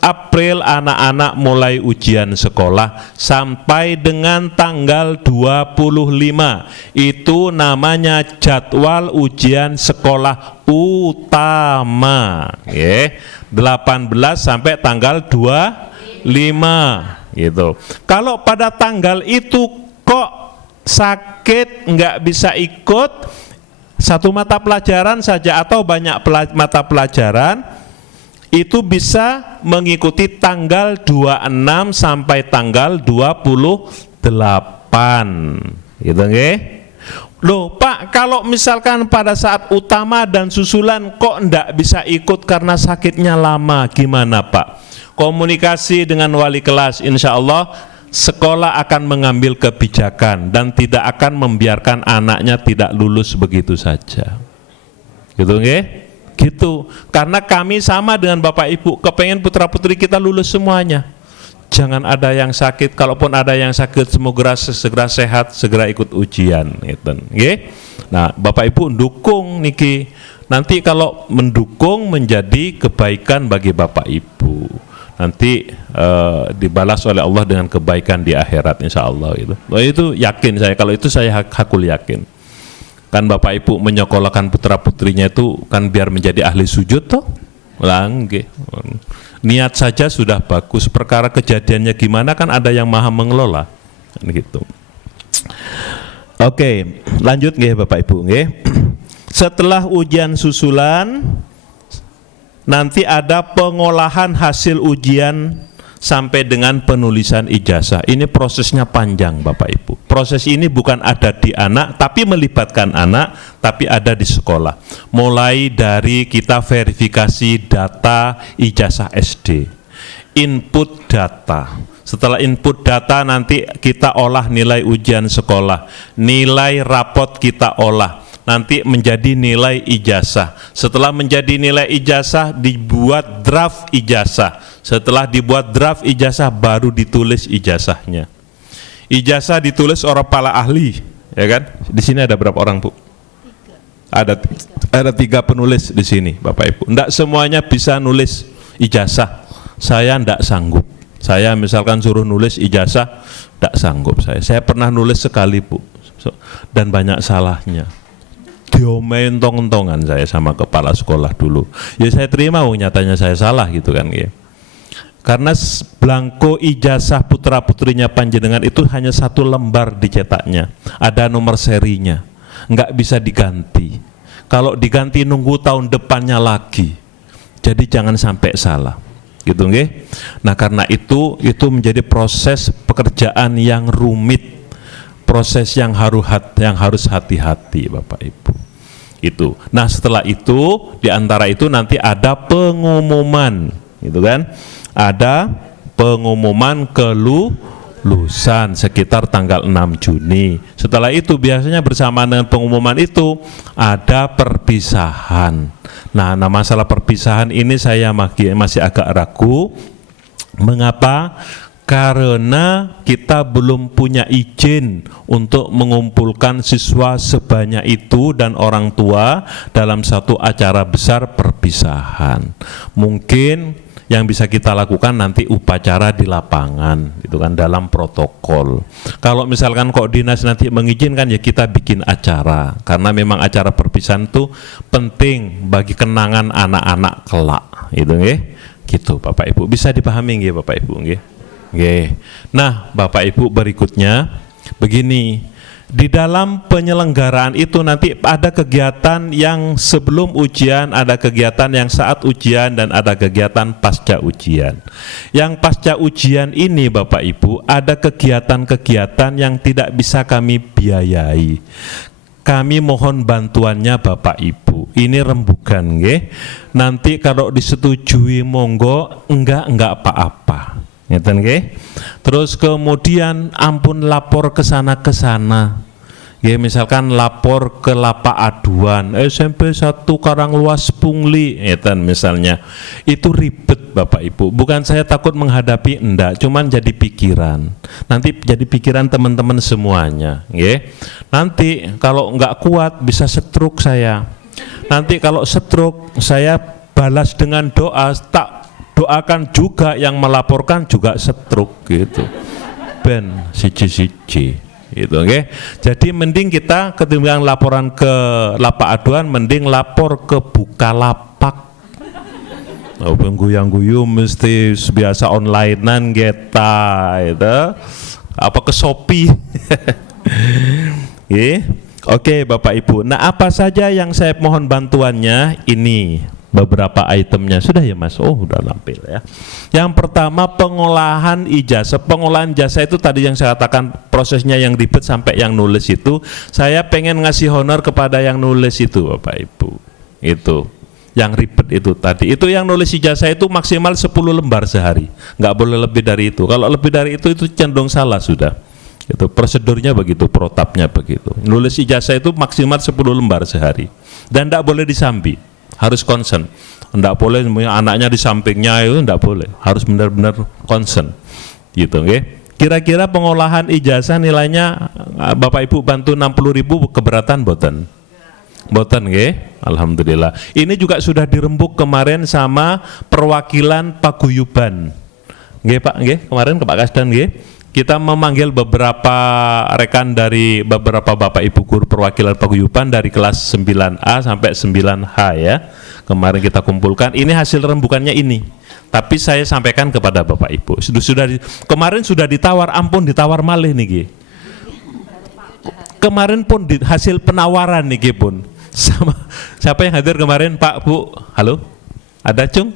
April anak-anak mulai ujian sekolah sampai dengan tanggal 25. Itu namanya jadwal ujian sekolah utama. 18 sampai tanggal 25 gitu. Kalau pada tanggal itu kok sakit nggak bisa ikut satu mata pelajaran saja atau banyak mata pelajaran, itu bisa mengikuti tanggal 26 sampai tanggal 28 gitu Loh Pak, kalau misalkan pada saat utama dan susulan kok ndak bisa ikut karena sakitnya lama, gimana Pak? Komunikasi dengan wali kelas, insya Allah sekolah akan mengambil kebijakan dan tidak akan membiarkan anaknya tidak lulus begitu saja. Gitu Gitu. Karena kami sama dengan Bapak Ibu, kepengen putra-putri kita lulus semuanya. Jangan ada yang sakit, kalaupun ada yang sakit semoga segera sehat, segera ikut ujian gitu. Nah, Bapak Ibu dukung niki. Nanti kalau mendukung menjadi kebaikan bagi Bapak Ibu. Nanti dibalas oleh Allah dengan kebaikan di akhirat insya Allah itu. Itu yakin saya, kalau itu saya hakul yakin. Kan Bapak Ibu menyekolahkan putra-putrinya itu kan biar menjadi ahli sujud toh. Niat saja sudah bagus, perkara kejadiannya gimana kan ada yang maha mengelola. Gitu. Oke, lanjut Bapak Ibu Setelah ujian susulan nanti ada pengolahan hasil ujian sampai dengan penulisan ijazah. Ini prosesnya panjang Bapak Ibu. Proses ini bukan ada di anak, tapi melibatkan anak, tapi ada di sekolah. Mulai dari kita verifikasi data ijazah SD, input data. Setelah input data nanti kita olah nilai ujian sekolah, nilai rapot kita olah. Nanti menjadi nilai ijazah. Setelah menjadi nilai ijazah dibuat draft ijazah. Setelah dibuat draft ijazah baru ditulis ijazahnya. Ijazah ditulis orang para ahli, ya kan? Di sini ada berapa orang Bu? Ada 3 penulis di sini, Bapak Ibu. Enggak semuanya bisa nulis ijazah. Saya enggak sanggup. Saya misalkan suruh nulis ijazah, enggak sanggup saya. Saya pernah nulis sekali Bu, dan banyak salahnya. Diomain tong-tongan saya sama kepala sekolah dulu. Ya saya terima, nyatanya saya salah gitu kan Karena blanko ijazah putra-putrinya panjenengan itu hanya 1 lembar dicetaknya. Ada nomor serinya, nggak bisa diganti. Kalau diganti nunggu tahun depannya lagi. Jadi jangan sampai salah. Gitu Nah karena itu menjadi proses pekerjaan yang rumit. Proses yang harus hati-hati Bapak Ibu. Itu. Nah setelah itu diantara itu nanti ada pengumuman, gitu kan? Ada pengumuman kelulusan sekitar tanggal 6 Juni. Setelah itu biasanya bersamaan dengan pengumuman itu ada perpisahan. Nah masalah perpisahan ini saya masih agak ragu. Mengapa? Karena kita belum punya izin untuk mengumpulkan siswa sebanyak itu dan orang tua dalam satu acara besar perpisahan. Mungkin yang bisa kita lakukan nanti upacara di lapangan, itu kan dalam protokol. Kalau misalkan kok dinas nanti mengizinkan ya kita bikin acara, karena memang acara perpisahan itu penting bagi kenangan anak-anak kelak, gitu Gitu Bapak Ibu. Bisa dipahami nggih Bapak Ibu nggih? Nggih. Nah, Bapak Ibu, berikutnya begini. Di dalam penyelenggaraan itu nanti ada kegiatan yang sebelum ujian, ada kegiatan yang saat ujian, dan ada kegiatan pasca ujian. Yang pasca ujian ini Bapak Ibu, ada kegiatan-kegiatan yang tidak bisa kami biayai. Kami mohon bantuannya Bapak Ibu. Ini rembugan nggih. Nanti kalau disetujui monggo, enggak apa-apa. Ngeten nggih. Terus kemudian ampun lapor ke sana. Ya, misalkan lapor ke Lapak Aduan SMP 1 Karangluas Pungli, ngeten misalnya. Itu ribet Bapak Ibu. Bukan saya takut menghadapi, enggak, cuman jadi pikiran. Nanti jadi pikiran teman-teman semuanya, nggih. Nanti kalau enggak kuat bisa stroke saya. Nanti kalau stroke saya balas dengan doa, tak doakan juga yang melaporkan juga stroke gitu. Ben siji-siji gitu, okay? Jadi mending kita ketimbang laporan ke Lapak Aduan, mending lapor ke Bukalapak. Oh, pengguyang-guyu mesti biasa onlinean kita itu apa ke Shopee. Okay? Oke Bapak Ibu. Nah, apa saja yang saya mohon bantuannya? Ini beberapa itemnya sudah ya Mas. Oh, udah lampir ya. Yang pertama, pengolahan ijazah. Pengolahan ijazah itu tadi yang saya katakan prosesnya yang ribet sampai yang nulis itu. Saya pengen ngasih honor kepada yang nulis itu Bapak Ibu. Itu yang ribet itu tadi. Itu yang nulis ijazah itu maksimal 10 lembar sehari. Nggak boleh lebih dari itu. Kalau lebih dari itu cenderung salah sudah. Itu prosedurnya begitu, protapnya begitu. Nulis ijazah itu maksimal 10 lembar sehari. Dan nggak boleh disambi. Harus concern, enggak boleh anaknya di sampingnya, itu enggak boleh, harus benar-benar concern gitu, okay? Kira-kira pengolahan ijazah nilainya Bapak Ibu bantu 60.000, keberatan boten? Boten, okay? Alhamdulillah. Ini juga sudah dirembuk kemarin sama perwakilan paguyuban, okay, Pak, okay? Kemarin ke Pak Kasdan, okay? Kita memanggil beberapa rekan dari beberapa Bapak Ibu guru perwakilan paguyuban dari kelas 9A sampai 9H ya. Kemarin kita kumpulkan, ini hasil rembukannya ini. Tapi saya sampaikan kepada Bapak Ibu. Kemarin sudah ditawar, ampun ditawar malih nih. Kemarin pun hasil penawaran nih pun. Sama siapa yang hadir kemarin, Pak, Bu? Halo? Ada Cung?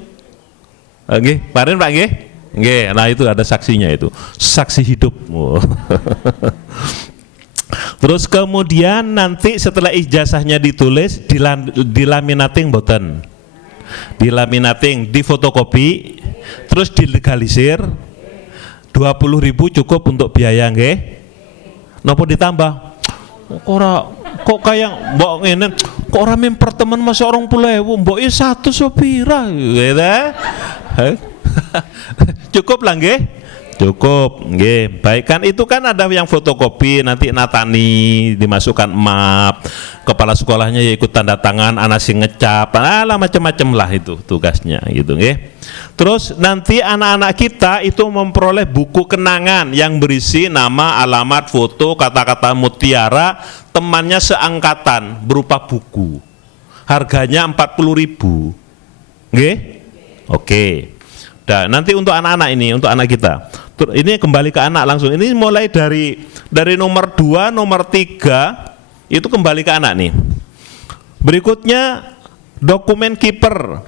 Oke, kemarin Pak nggih? Nggih, nah itu ada saksinya itu, saksi hidup. Terus kemudian nanti setelah ijazahnya ditulis, dilaminating boten, dilaminating, difotokopi, terus dilegalisir. 20.000 cukup untuk biaya nggih? Napa ditambah? Kok kayak mbok ngene, kok ora memper temen masih 20.000, mbok ya 100 sopira gitu. Cukup lah nggih? Cukup nggih. Baik, kan itu kan ada yang fotokopi, nanti natani, dimasukkan map, kepala sekolahnya ya ikut tanda tangan, anak sing ngecap, alah macam-macam lah itu tugasnya gitu nggih. Terus nanti anak-anak kita itu memperoleh buku kenangan yang berisi nama, alamat, foto, kata-kata mutiara temannya seangkatan berupa buku. Harganya 40.000. Nggih? Oke. Nah, nanti untuk anak-anak ini, untuk anak kita. Ini kembali ke anak langsung. Ini mulai dari nomor 2, nomor 3 itu kembali ke anak nih. Berikutnya dokumen kiper.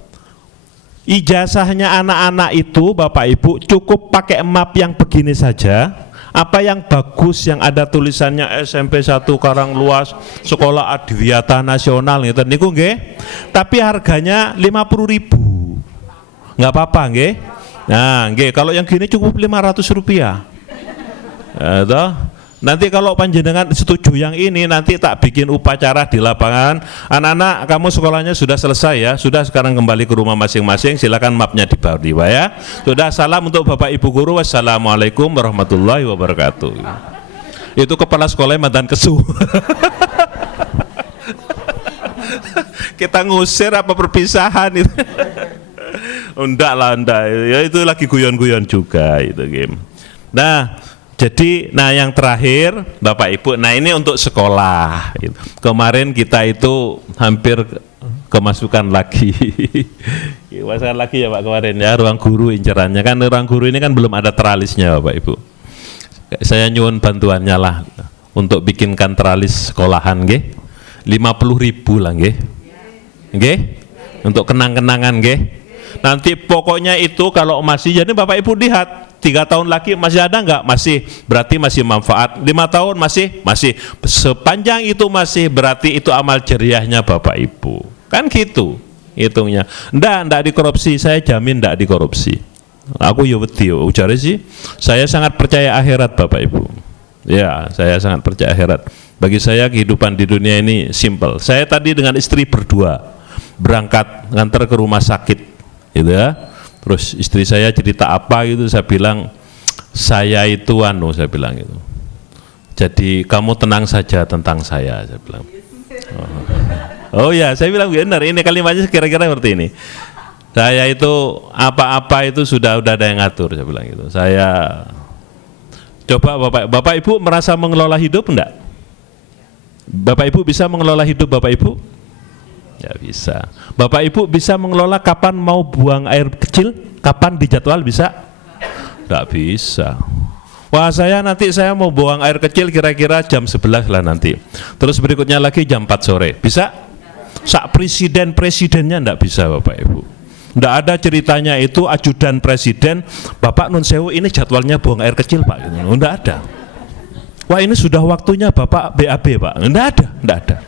Ijazahnya anak-anak itu Bapak Ibu cukup pakai map yang begini saja. Apa yang bagus yang ada tulisannya SMP 1 Karangluas Sekolah Adiwiyata Nasional gitu niku nggih. Tapi harganya 50.000. Nggak apa-apa nggih. Nah nggih, kalau yang gini cukup 500 rupiah. Nanti kalau panjenengan setuju yang ini, nanti tak bikin upacara di lapangan. Anak-anak, kamu sekolahnya sudah selesai ya, sudah sekarang kembali ke rumah masing-masing, silakan mapnya dibawa ya. Sudah, salam untuk Bapak Ibu guru, wassalamualaikum warahmatullahi wabarakatuh. Itu kepala sekolah mantan kesu. Kita ngusir apa perpisahan itu? Enggak lah, enggak. Ya itu lagi guyon-guyon juga itu game. Nah, jadi yang terakhir Bapak Ibu, nah ini untuk sekolah. Kemarin kita itu hampir kemasukan lagi. Kemasukan lagi ya Pak kemarin ya, ruang guru incerannya kan, ruang guru ini kan belum ada teralisnya Bapak Ibu. Saya nyuwun bantuannya lah untuk bikinkan teralis sekolahan nggih. 50.000 lah nggih. Nggih. Untuk kenang-kenangan nggih. Nanti pokoknya itu kalau masih, jadi Bapak Ibu lihat 3 tahun lagi masih ada nggak? Masih, berarti masih manfaat. 5 tahun masih. Sepanjang itu masih, berarti itu amal jariahnya Bapak Ibu. Kan gitu hitungnya. Ndak dikorupsi, saya jamin ndak dikorupsi. Aku ya wedi ujare sih. Saya sangat percaya akhirat Bapak Ibu. Ya, saya sangat percaya akhirat. Bagi saya kehidupan di dunia ini simple. Saya tadi dengan istri berdua berangkat nganter ke rumah sakit, gitu ya. Terus istri saya cerita apa gitu, saya bilang saya itu saya bilang gitu. Jadi kamu tenang saja tentang saya bilang. Oh ya, saya bilang benar, ini kalimatnya kira-kira seperti ini. Saya itu apa-apa itu sudah ada yang ngatur, saya bilang gitu. Saya coba Bapak Ibu merasa mengelola hidup enggak? Bapak Ibu bisa mengelola hidup Bapak Ibu? Ya bisa. Bapak Ibu bisa mengelola kapan mau buang air kecil? Kapan dijadwal bisa? Enggak bisa. Wah saya mau buang air kecil kira-kira jam 11 lah nanti. Terus berikutnya lagi jam 4 sore. Bisa? Sak presidennya enggak bisa Bapak Ibu. Enggak ada ceritanya itu ajudan presiden, Bapak nun sewu ini jadwalnya buang air kecil Pak. Enggak ada. Wah ini sudah waktunya Bapak BAB Pak. Enggak ada.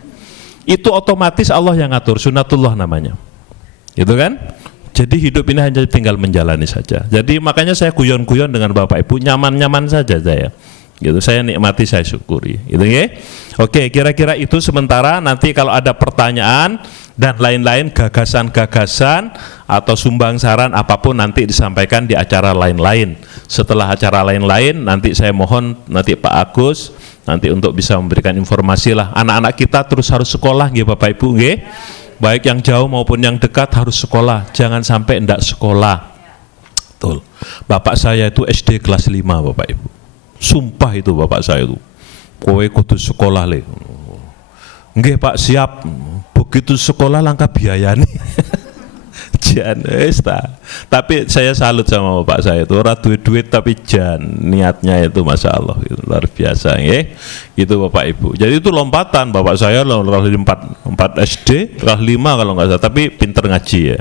Itu otomatis Allah yang ngatur, sunatullah namanya. Gitu kan? Jadi hidup ini hanya tinggal menjalani saja. Jadi makanya saya guyon-guyon dengan Bapak Ibu, nyaman-nyaman saja saya. Gitu, saya nikmati, saya syukuri. Gitu ya. Oke, kira-kira itu sementara. Nanti kalau ada pertanyaan dan lain-lain, gagasan-gagasan atau sumbang saran apapun nanti disampaikan di acara lain-lain. Setelah acara lain-lain nanti saya mohon nanti Pak Agus nanti untuk bisa memberikan informasi lah. Anak-anak kita terus harus sekolah nggih Bapak Ibu nggih. Baik yang jauh maupun yang dekat harus sekolah. Jangan sampai enggak sekolah. Betul. Bapak saya itu SD kelas 5 Bapak Ibu. Sumpah itu bapak saya itu. Kowe kudu sekolah le. Nggih Pak siap. Begitu sekolah langka biayane. Jan wis ta. Tapi saya salut sama bapak saya itu, ora duit tapi jan niatnya itu Masya Allah gitu, luar biasa nggih. Gitu Bapak Ibu. Jadi itu lompatan bapak saya kelas 4 SD, kelas 5 kalau nggak salah, tapi pinter ngaji ya.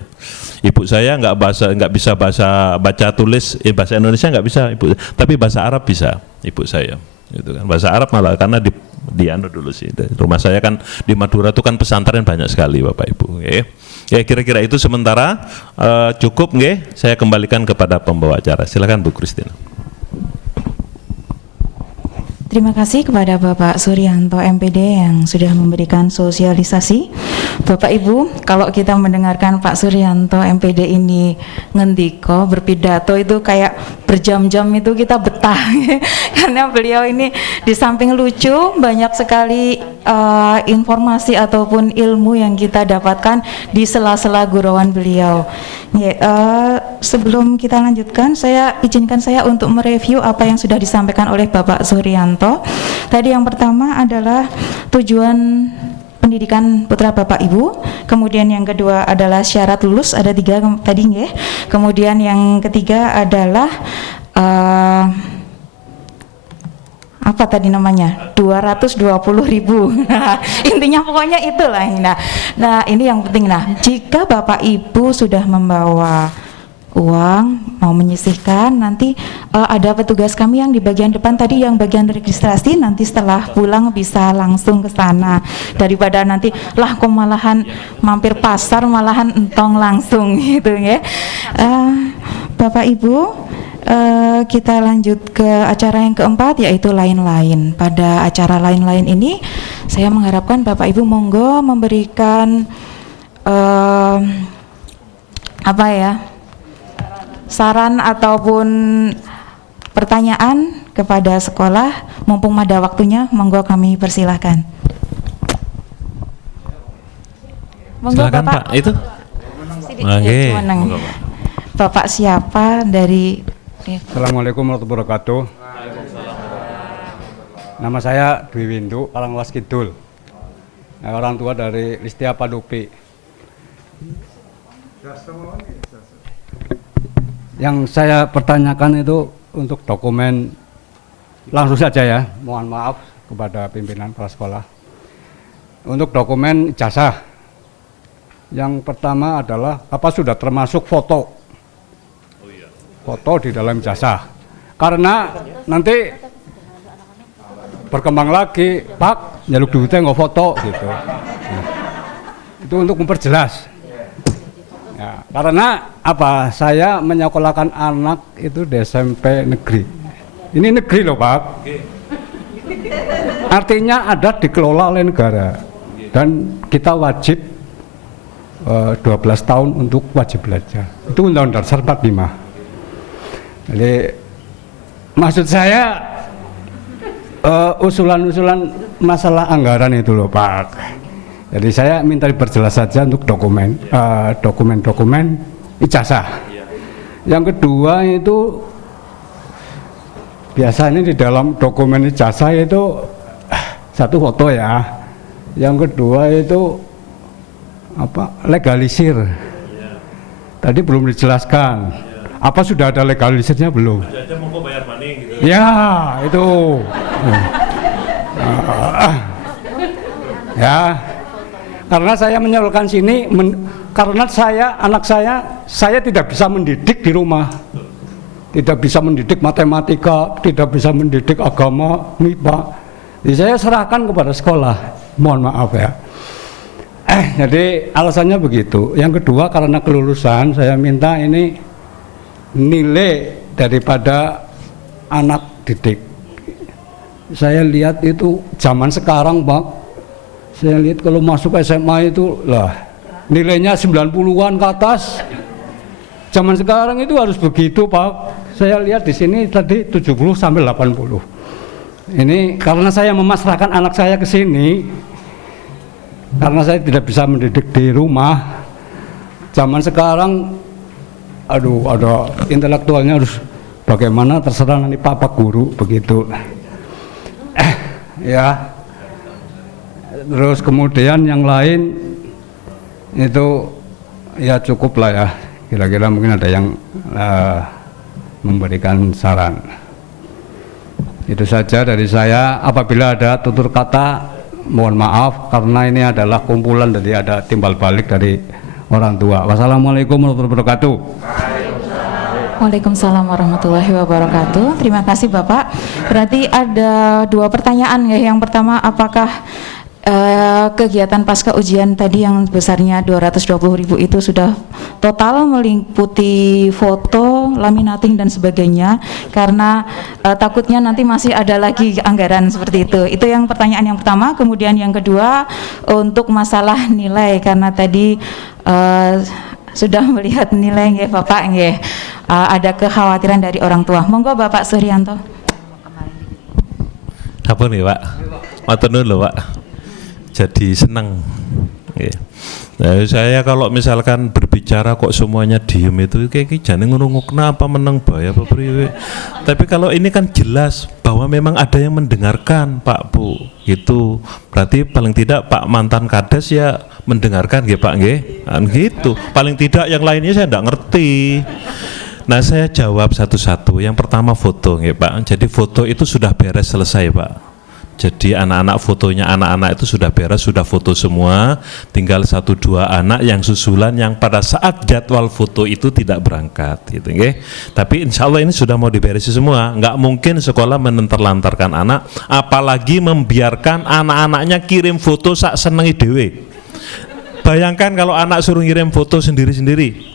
Ibu saya nggak bisa baca tulis bahasa Indonesia nggak bisa ibu, tapi bahasa Arab bisa ibu saya. Gitu kan. Bahasa Arab malah karena di anu dulu sih. Rumah saya kan di Madura itu kan pesantren banyak sekali Bapak Ibu. Okay. Ya kira-kira itu sementara cukup nggih. Saya kembalikan kepada pembawa acara. Silakan Bu Christina. Terima kasih kepada Bapak Suryanto MPD yang sudah memberikan sosialisasi. Bapak Ibu, kalau kita mendengarkan Pak Suryanto MPD ini ngendiko berpidato itu kayak berjam-jam itu kita betah karena beliau ini di samping lucu banyak sekali informasi ataupun ilmu yang kita dapatkan di sela-sela gurauan beliau. Ya, sebelum kita lanjutkan, izinkan saya untuk mereview apa yang sudah disampaikan oleh Bapak Suryanto. Tadi yang pertama adalah tujuan pendidikan putra Bapak Ibu, kemudian yang kedua adalah syarat lulus, ada 3 tadi nggih. Kemudian yang ketiga adalah apa tadi namanya 220.000. Nah, intinya pokoknya itulah. Nah ini yang penting. Nah jika Bapak Ibu sudah membawa uang mau menyisihkan, nanti ada petugas kami yang di bagian depan tadi yang bagian registrasi, nanti setelah pulang bisa langsung ke sana daripada nanti lah kok malahan mampir pasar malahan entong langsung gitu ya. Bapak Ibu, kita lanjut ke acara yang keempat yaitu lain-lain. Pada acara lain-lain ini saya mengharapkan Bapak Ibu monggo memberikan saran ataupun pertanyaan kepada sekolah. Mumpung ada waktunya, monggo kami persilahkan. Monggo silakan Bapak. Pak itu. Oke. Bapak siapa dari? Assalamualaikum warahmatullahi wabarakatuh. Nama saya Dwi Windu, Karanglewas Kidul. Orang tua dari Listia Padupi. Yang saya pertanyakan itu untuk dokumen, langsung saja ya, mohon maaf kepada pimpinan prasekolah. Untuk dokumen ijazah, yang pertama adalah apa sudah termasuk foto? Foto di dalam ijazah. Karena nanti berkembang lagi, Pak, nyaluk duitnya nggak foto gitu. Nah, itu untuk memperjelas. Ya, karena apa? Saya menyekolahkan anak itu di SMP negeri. Ini negeri loh, Pak. Artinya ada dikelola oleh negara dan kita wajib 12 tahun untuk wajib belajar. Itu Undang-Undang Dasar 45. Jadi maksud saya usulan-usulan masalah anggaran itu loh, Pak. Jadi saya minta diperjelas saja untuk dokumen ijazah. Yang kedua itu biasanya di dalam dokumen ijazah itu satu foto ya. Yang kedua itu apa? Legalisir. Tadi belum dijelaskan. Apa sudah ada legalisirnya belum? Aja mau bayar money gitu. Ya, itu. Ya. Karena saya menyalurkan sini karena anak saya tidak bisa mendidik di rumah. Tidak bisa mendidik matematika, tidak bisa mendidik agama, MIPA. Jadi saya serahkan kepada sekolah. Mohon maaf ya. Jadi alasannya begitu. Yang kedua karena kelulusan saya minta ini nilai daripada anak didik. Saya lihat itu zaman sekarang, Pak. Saya lihat kalau masuk SMA itu lah nilainya 90-an ke atas. Zaman sekarang itu harus begitu, Pak. Saya lihat di sini tadi 70 sampai 80. Ini karena saya memasrahkan anak saya ke sini. Karena saya tidak bisa mendidik di rumah. Zaman sekarang ada intelektualnya harus bagaimana terserah nanti Pak guru begitu. Ya. Terus kemudian yang lain itu ya cukup lah ya, kira-kira mungkin ada yang memberikan saran. Itu saja dari saya. Apabila ada tutur kata mohon maaf karena ini adalah kumpulan dari ada timbal balik dari orang tua. Wassalamualaikum warahmatullahi wabarakatuh. Waalaikumsalam warahmatullahi wabarakatuh. Terima kasih Bapak. Berarti ada dua pertanyaan ya. Yang pertama, apakah kegiatan pasca ujian tadi yang besarnya 220.000 itu sudah total meliputi foto, laminating dan sebagainya, karena takutnya nanti masih ada lagi anggaran seperti itu. Itu yang pertanyaan yang pertama. Kemudian yang kedua untuk masalah nilai, karena tadi sudah melihat nilai nggih Bapak nggih, ada kekhawatiran dari orang tua. Monggo Bapak Suryanto. Apa nih Pak? Matur nuwun lho Pak. Jadi senang. Nah, saya kalau misalkan berbicara kok semuanya diem itu kayak jane ngono kenapa menang bae apa priwe. Tapi kalau ini kan jelas bahwa memang ada yang mendengarkan Pak Bu. Gitu. Berarti paling tidak Pak mantan Kades ya mendengarkan nggih Pak nggih. Kan gitu. Paling tidak yang lainnya saya enggak ngerti. Nah, saya jawab satu-satu. Yang pertama foto nggih Pak. Jadi foto itu sudah beres selesai Pak. Jadi anak-anak fotonya anak-anak itu sudah beres, sudah foto semua, tinggal 1-2 anak yang susulan yang pada saat jadwal foto itu tidak berangkat gitu nggih. Tapi insya Allah ini sudah mau diberesi semua. Nggak mungkin sekolah menenterlantarkan anak, apalagi membiarkan anak-anaknya kirim foto sak senengi dhewe. Bayangkan kalau anak suruh ngirim foto sendiri-sendiri,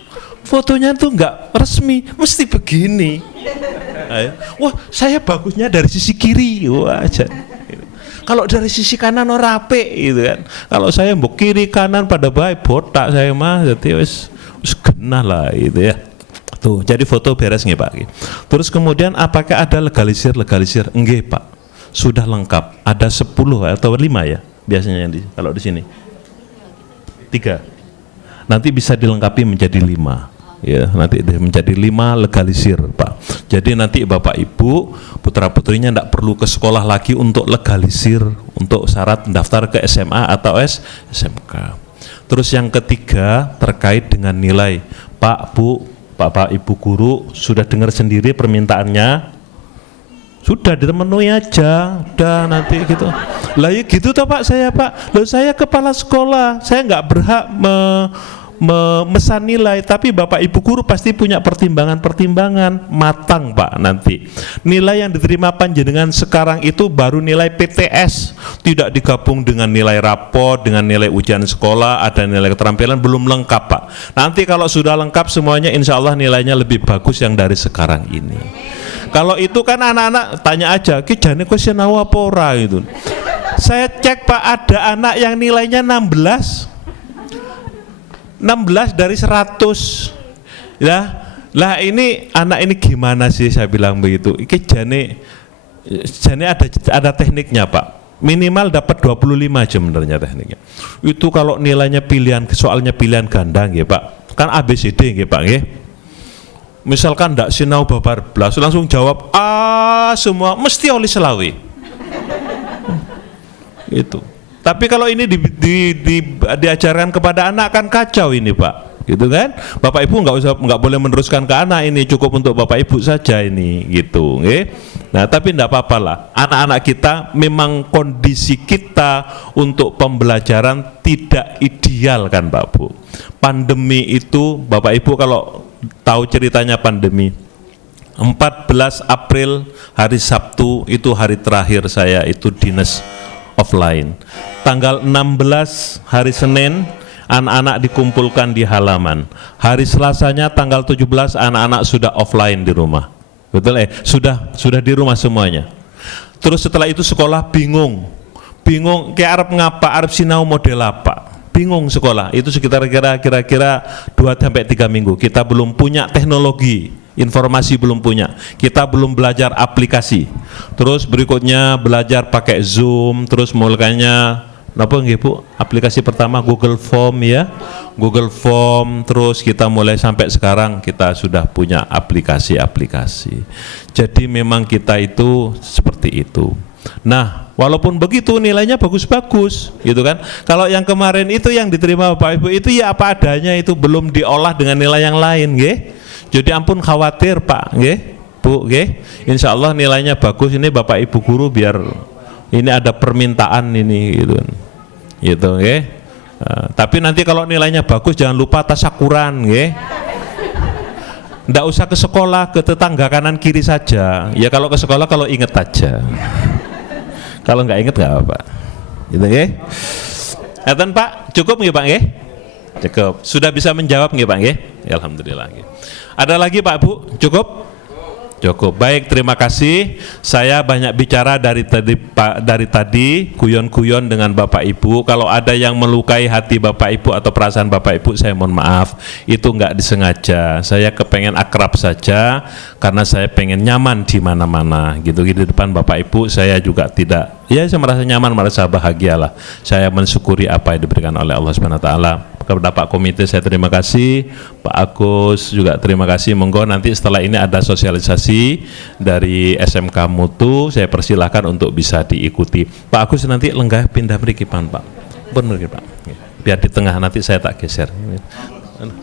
fotonya tuh nggak resmi, mesti begini. Wah, saya bagusnya dari sisi kiri, wah aja. Kalau dari sisi kanan ora apik gitu kan. Kalau saya mbok kiri kanan pada baik botak saya mah, jadi wis genah lah gitu ya. Tuh, jadi foto beres nggih Pak. Terus kemudian apakah ada legalisir? Nggih Pak. Sudah lengkap. Ada 10 atau 5 ya biasanya kalau di sini. 3. Nanti bisa dilengkapi menjadi 5. Ya, nanti menjadi 5 legalisir Pak. Jadi nanti Bapak Ibu putra putrinya tidak perlu ke sekolah lagi untuk legalisir untuk syarat mendaftar ke SMA atau SMK. Terus yang ketiga terkait dengan nilai. Pak, Bu, Bapak Ibu guru sudah dengar sendiri permintaannya? Sudah dipenuhi aja, udah nanti gitu. Lah ya gitu toh Pak, loh saya kepala sekolah, saya nggak berhak memesan nilai, tapi Bapak Ibu guru pasti punya pertimbangan matang Pak nanti. Nilai yang diterima panjenengan sekarang itu baru nilai PTS, tidak digabung dengan nilai rapor, dengan nilai ujian sekolah, ada nilai keterampilan, belum lengkap Pak. Nanti kalau sudah lengkap semuanya insya Allah nilainya lebih bagus yang dari sekarang ini. Kalau itu kan anak-anak tanya aja, ki jane kowe sinau apa ora itu. Saya cek Pak, ada anak yang nilainya 16 dari 100 ya. Lah ini anak ini gimana sih, saya bilang begitu. Iki jane ada tekniknya Pak. Minimal dapat 25 aja sebenarnya tekniknya. Itu kalau nilainya soalnya pilihan ganda nggih Pak. Kan ABCD nggih Pak nggih. Misalkan ndak sinau babar blas langsung jawab semua mesti oleh selawi. Itu. Tapi kalau ini diajarkan kepada anak kan kacau ini Pak, gitu kan? Bapak Ibu nggak boleh meneruskan ke anak ini, cukup untuk Bapak Ibu saja ini, gitu. Okay? Nah tapi tidak apa-apa lah. Anak-anak kita memang kondisi kita untuk pembelajaran tidak ideal kan Pak Bu. Pandemi itu Bapak Ibu kalau tahu ceritanya pandemi. 14 April hari Sabtu itu hari terakhir saya itu dinas offline. Tanggal 16 hari Senin anak-anak dikumpulkan di halaman. Hari Selasanya tanggal 17 anak-anak sudah offline di rumah. Betul sudah di rumah semuanya. Terus setelah itu sekolah bingung kayak arep ngapa, arep sinau model apa. Bingung sekolah. Itu sekitar kira-kira 2-3 minggu. Kita belum punya teknologi. Informasi belum punya, kita belum belajar aplikasi. Terus berikutnya belajar pakai Zoom, terus mulainya apa nggih Bu? Aplikasi pertama Google Form ya. Google Form, terus kita mulai sampai sekarang kita sudah punya aplikasi-aplikasi. Jadi memang kita itu seperti itu. Nah, walaupun begitu nilainya bagus-bagus, gitu kan. Kalau yang kemarin itu yang diterima Bapak Ibu itu ya apa adanya, itu belum diolah dengan nilai yang lain, nggih. Jadi ampun khawatir Pak, nggih, Bu, nggih. Insya Allah nilainya bagus ini Bapak Ibu guru biar ini ada permintaan ini gitu, nggih. Tapi nanti kalau nilainya bagus jangan lupa tasakuran, nggih. Nggak usah ke sekolah, ke tetangga kanan kiri saja. Ya kalau ke sekolah kalau inget aja. Kalau nggak inget nggak apa, gitu, nggih. Eten Pak, cukup nggih Pak, nggih? Cukup. Sudah bisa menjawab nggih Pak, nggih? Ya, alhamdulillah. Nggih. Ada lagi Pak Bu? Cukup? Cukup. Baik, terima kasih. Saya banyak bicara dari tadi guyon-guyon dengan Bapak Ibu. Kalau ada yang melukai hati Bapak Ibu atau perasaan Bapak Ibu, saya mohon maaf. Itu enggak disengaja. Saya kepengen akrab saja karena saya pengen nyaman di mana-mana. Gitu di depan Bapak Ibu saya juga tidak. Ya, saya merasa nyaman, merasa bahagialah. Saya mensyukuri apa yang diberikan oleh Allah Subhanahu wa taala. Kepada Pak Komite saya terima kasih, Pak Agus juga terima kasih. Monggo nanti setelah ini ada sosialisasi dari SMK Mutu, saya persilahkan untuk bisa diikuti. Pak Agus nanti lenggah pindah mriki Pak. Bener Pak. Biar di tengah nanti saya tak geser.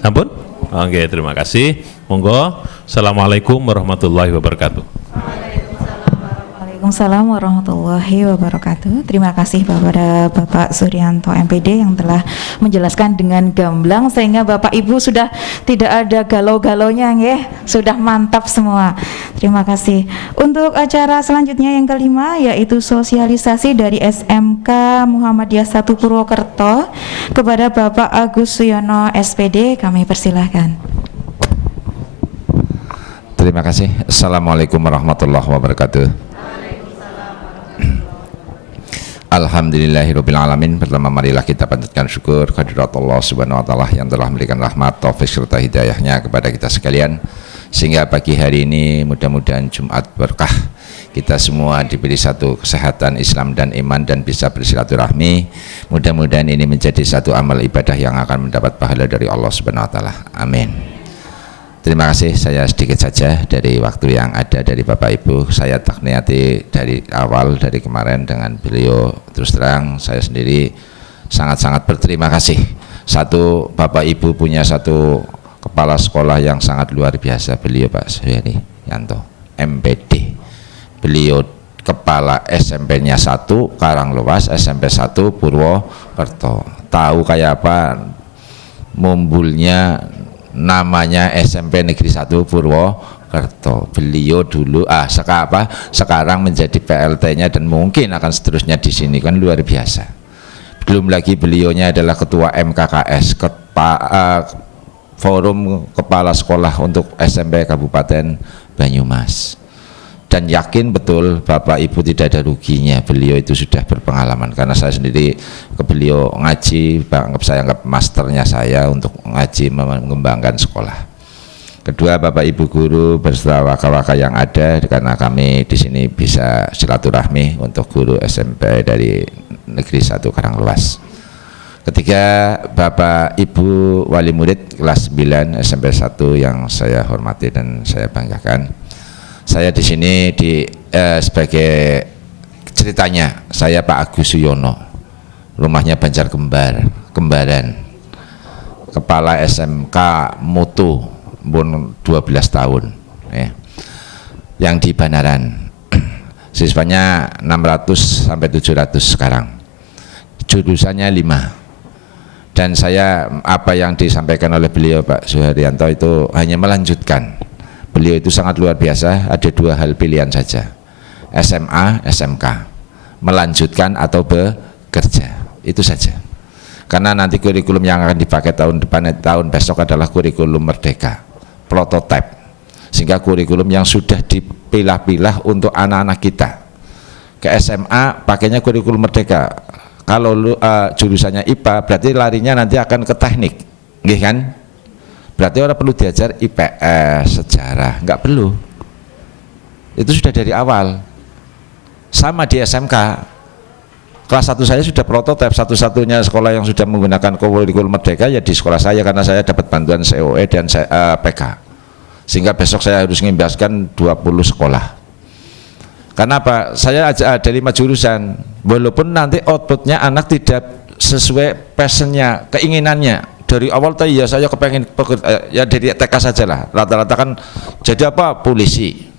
Sampun? Oke, terima kasih. Monggo. Assalamualaikum warahmatullahi wabarakatuh. Waalaikumsalam warahmatullahi wabarakatuh. Terima kasih kepada Bapak Suryanto MPD yang telah menjelaskan dengan gamblang sehingga Bapak Ibu sudah tidak ada galau-galaunya, ya. Sudah mantap semua. Terima kasih. Untuk acara selanjutnya yang kelima yaitu sosialisasi dari SMK Muhammadiyah 1 Purwokerto kepada Bapak Agus Suyono SPD, kami persilahkan. Terima kasih. Assalamualaikum warahmatullahi wabarakatuh. Alhamdulillahirrabbilalamin. Pertama marilah kita panjatkan syukur kehadirat Allah Subhanahu wa taala yang telah memberikan rahmat, taufik serta hidayahnya kepada kita sekalian sehingga pagi hari ini mudah-mudahan Jumat berkah, kita semua diberi satu kesehatan Islam dan iman dan bisa bersilaturahmi. Mudah-mudahan ini menjadi satu amal ibadah yang akan mendapat pahala dari Allah Subhanahu wa taala. Amin. Terima kasih. Saya sedikit saja dari waktu yang ada dari Bapak Ibu. Saya takniati dari awal, dari kemarin dengan beliau. Terus terang saya sendiri sangat-sangat berterima kasih Satu, Bapak Ibu punya satu kepala sekolah yang sangat luar biasa, beliau Pak Suharyanto, MPD. Beliau kepala SMP-nya 1 Karanglewas, SMP 1 Purwokerto. Tahu kayak apa mumbulnya namanya SMP Negeri 1 Purwokerto. Beliau dulu sekarang menjadi PLT-nya dan mungkin akan seterusnya di sini, kan luar biasa. Belum lagi beliaunya adalah ketua MKKS, Forum Kepala Sekolah untuk SMP Kabupaten Banyumas. Dan yakin betul Bapak Ibu tidak ada ruginya, beliau itu sudah berpengalaman. Karena saya sendiri ke beliau ngaji, saya anggap masternya saya untuk ngaji mengembangkan sekolah. Kedua, Bapak Ibu guru beserta waka-waka yang ada, karena kami di sini bisa silaturahmi untuk guru SMP dari Negeri 1 Karanglewas. Ketiga, Bapak Ibu wali murid kelas 9 SMP 1 yang saya hormati dan saya banggakan. Saya di sini sebagai ceritanya, saya Pak Agus Suyono, rumahnya Kembaran, kepala SMK Mutu, umur 12 tahun, ya, yang di Banaran. Siswanya 600 sampai 700 sekarang, jurusannya 5. Dan saya, apa yang disampaikan oleh beliau Pak Suharyanto itu hanya melanjutkan. Beliau itu sangat luar biasa, ada 2 hal pilihan saja, SMA, SMK, melanjutkan atau bekerja, itu saja. Karena nanti kurikulum yang akan dipakai tahun depan, tahun besok adalah kurikulum merdeka, prototipe, sehingga kurikulum yang sudah dipilah-pilah untuk anak-anak kita. Ke SMA pakainya kurikulum merdeka. Kalau jurusannya IPA berarti larinya nanti akan ke teknik, nggih kan? Berarti orang perlu diajar IPS, sejarah, nggak perlu. Itu sudah dari awal. Sama di SMK, kelas 1 saya sudah prototipe, satu-satunya sekolah yang sudah menggunakan kurikulum merdeka ya di sekolah saya, karena saya dapat bantuan COE dan PK. Sehingga besok saya harus mengimbaskan 20 sekolah. Karena apa? Saya ada 5 jurusan, walaupun nanti outputnya anak tidak sesuai passionnya, keinginannya. Dari awal tadi ya saya kepengen ya dari TK saja lah, rata-rata kan jadi apa? Polisi,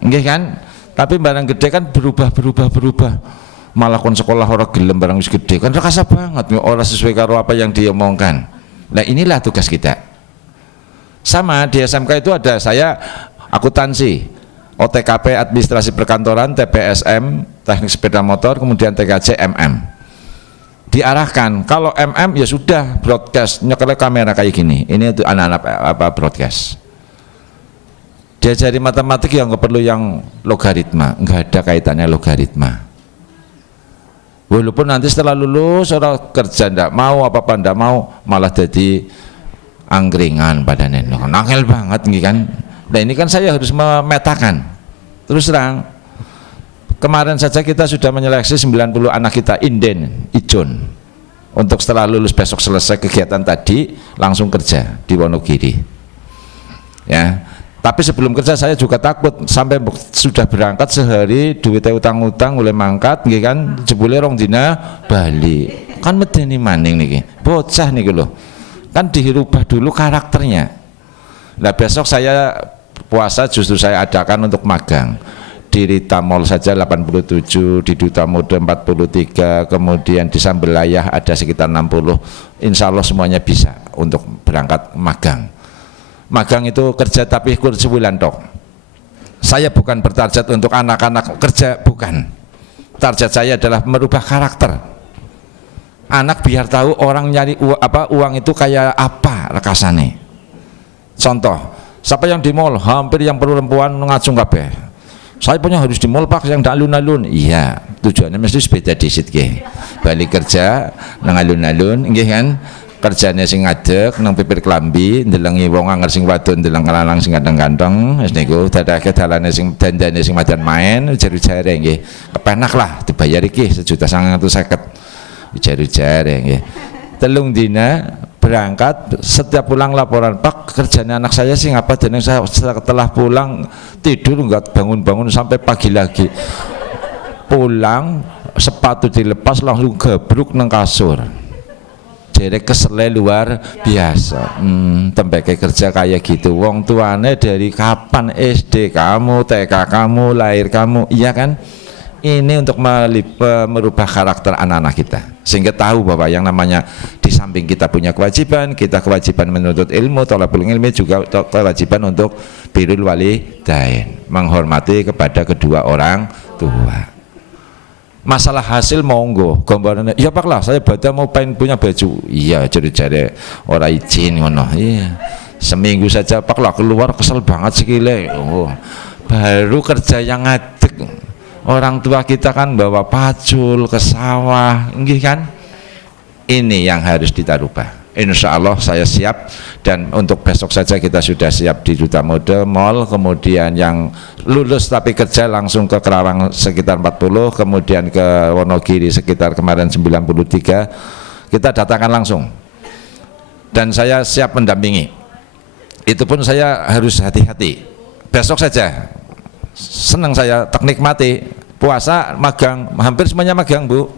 enggak kan? Tapi barang gede kan berubah, malah kon sekolah orang gelem barang wis gede kan rakasa banget, orang sesuai karo apa yang dia omongkan. Nah inilah tugas kita. Sama di SMK itu ada saya akuntansi, OTKP administrasi perkantoran, TPSM teknik sepeda motor, kemudian TKJ MM. Diarahkan kalau MM ya sudah broadcast, nyekel kamera kayak gini, ini untuk anak-anak broadcast. Diajari matematik yang nggak perlu yang logaritma, nggak ada kaitannya logaritma. Walaupun nanti setelah lulus orang kerja ndak mau, apa-apa ndak mau, malah jadi angkringan badannya, nangel banget nih kan. Nah ini kan saya harus memetakan. Terus terang, kemarin saja kita sudah menyeleksi 90 anak kita Ijun untuk setelah lulus besok selesai kegiatan tadi langsung kerja di Wonogiri. Ya, tapi sebelum kerja saya juga takut sampai sudah berangkat sehari duitnya utang-utang mulai mangkat, gitu kan, jebule rong dina Bali. Kan medeni maning niki, bocah niki loh. Kan dirubah dulu karakternya. Nah besok saya puasa justru saya adakan untuk magang di Rita Mall saja 87, di Duta Mode 43, kemudian di Sambelayah ada sekitar 60. Insya Allah semuanya bisa untuk berangkat magang. Magang itu kerja tapi kurang sebulan tok. Saya bukan bertarget untuk anak-anak kerja, bukan. Target saya adalah merubah karakter. Anak biar tahu orang nyari uang itu kayak apa rekasane. Contoh, siapa yang di mall hampir yang perempuan ngacung kabeh. Saya punya harus di mall Pak yang ndak alun-alun. Iya, tujuannya mesti beda disit nggih. Balik kerja nang alun-alun nggih kan. Kerjane sing ngadeg nang pipir klambi ndelengi wong anger sing wadon ndeleng lanang sing ganteng-ganteng wis niku dadake dalane sing dandane sing madan main jare-jare nggih. Kepenak lah dibayar iki 1.950.000 jare-jare nggih. 3 dina berangkat, setiap pulang laporan, Pak kerjanya anak saya sih ngapa, dan saya setelah pulang tidur nggak bangun-bangun sampai pagi lagi. Pulang sepatu dilepas langsung gebruk nang kasur. derek kesele luar biasa. Tembeke kerja kayak gitu. Wong tuane dari kapan SD kamu, TK kamu, lahir kamu, iya kan? Ini untuk merubah karakter anak-anak kita, sehingga tahu bahwa yang namanya di samping kita punya kewajiban, kita kewajiban menuntut ilmu, thalabul ilmi, juga kewajiban untuk birrul walidain, menghormati kepada kedua orang tua. Masalah hasil monggo, gambarannya ya Pak lah, saya baca mau pengen punya baju, iya jadi orang izin ngono, iya seminggu saja Pak lah keluar kesel banget sekile, baru kerja yang ngadeg. Orang tua kita kan bawa pacul ke sawah, nggih kan? Ini yang harus kita rubah. Insya Allah saya siap, dan untuk besok saja kita sudah siap di Duta Mode Mall. Kemudian yang lulus tapi kerja langsung ke Kerawang sekitar 40, kemudian ke Wonogiri sekitar kemarin 93, kita datangkan langsung. Dan saya siap mendampingi. Itu pun saya harus hati-hati. Besok saja. Senang saya, tak nikmati puasa, magang, hampir semuanya magang Bu,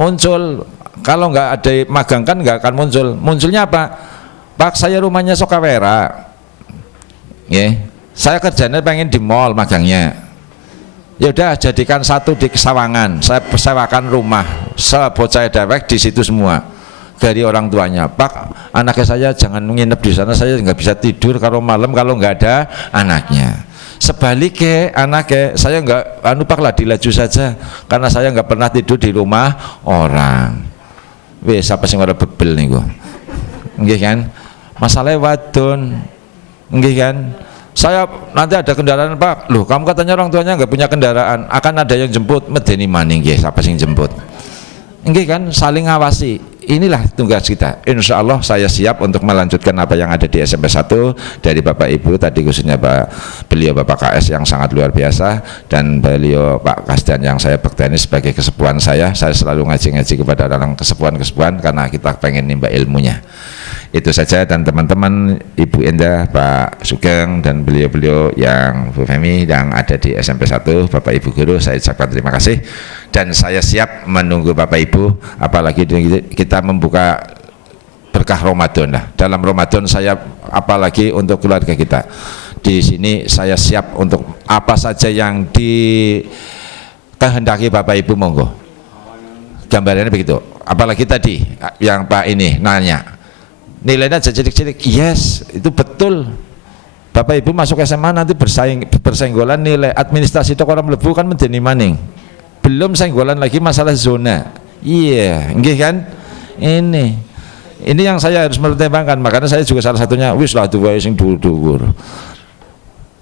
muncul. Kalau nggak ada magang kan nggak akan muncul. Munculnya apa? Pak, saya rumahnya Sokawera, saya kerjanya pengen di mall magangnya, ya udah jadikan satu di Sawangan, saya sewakan rumah, sebocah dewek di situ semua dari orang tuanya. Pak, anaknya saya jangan nginep di sana, saya nggak bisa tidur kalau malam kalau nggak ada anaknya. Sebaliknya anaknya saya nggak Pak lah, dilaju saja karena saya nggak pernah tidur di rumah orang. Wes apa sih ora bebel niku, nggih kan? Masalahnya wadon, nggih kan? Saya nanti ada kendaraan Pak, loh kamu katanya orang tuanya nggak punya kendaraan, akan ada yang jemput, medeni maning nggih, siapa sing jemput? Nggih kan, saling ngawasi. Inilah tugas kita. Insya Allah saya siap untuk melanjutkan apa yang ada di SMP 1 dari Bapak Ibu tadi, khususnya beliau Bapak KS yang sangat luar biasa, dan beliau Pak Kasdan yang saya bekteni sebagai kesepuhan saya selalu ngaji-ngaji kepada orang kesepuhan-kesepuhan karena kita pengen nimba ilmunya. Itu saja, dan teman-teman Ibu Endah, Pak Sugeng, dan beliau-beliau yang Bu Femi yang ada di SMP 1, Bapak Ibu Guru, saya ucapkan terima kasih, dan saya siap menunggu Bapak Ibu, apalagi kita membuka berkah Ramadan lah. Dalam Ramadan saya apalagi untuk keluarga kita. Di sini saya siap untuk apa saja yang dikehendaki Bapak Ibu, monggo. Gambarannya begitu. Apalagi tadi yang Pak ini nanya, nilainya cilik-cilik, yes, itu betul. Bapak Ibu masuk SMA nanti bersenggolan nilai administrasi tok orang mlebu kan medeni maning. Belum senggolan lagi masalah zona. Iya, nggih kan? Ini yang saya harus mempertimbangkan. Makanya saya juga salah satunya wis lah duwe sing dhuwur-dhuwur.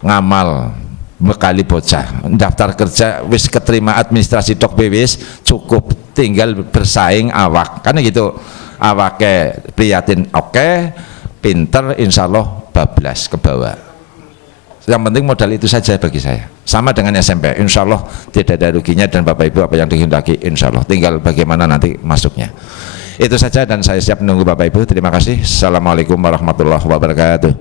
Ngamal bekali bocah, daftar kerja wis keterima administrasi tok wis cukup, tinggal bersaing awak. Kan gitu. Awake prihatin oke, pinter insyaallah bablas ke bawah. Yang penting modal itu saja bagi saya. Sama dengan SMP, insyaallah tidak ada ruginya, dan Bapak Ibu apa yang dikehendaki insyaallah, tinggal bagaimana nanti masuknya. Itu saja, dan saya siap menunggu Bapak Ibu. Terima kasih. Assalamualaikum warahmatullahi wabarakatuh.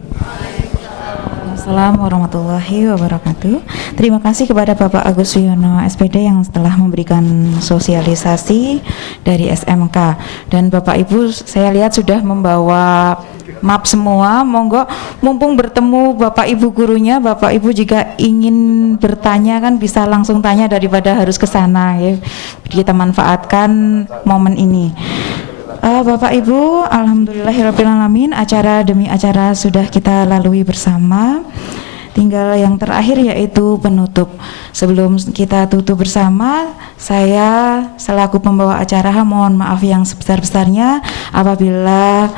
Assalamualaikum warahmatullahi wabarakatuh. Terima kasih kepada Bapak Agus Suyono SPD yang telah memberikan sosialisasi dari SMK, dan Bapak Ibu saya lihat sudah membawa map semua. Monggo, mumpung bertemu Bapak Ibu gurunya, Bapak Ibu jika ingin bertanya kan bisa langsung tanya daripada harus ke sana ya. Kita manfaatkan momen ini. Bapak Ibu, alhamdulillahirrahmanirrahim, acara demi acara sudah kita lalui bersama. Tinggal yang terakhir yaitu penutup. Sebelum kita tutup bersama, saya selaku pembawa acara mohon maaf yang sebesar-besarnya apabila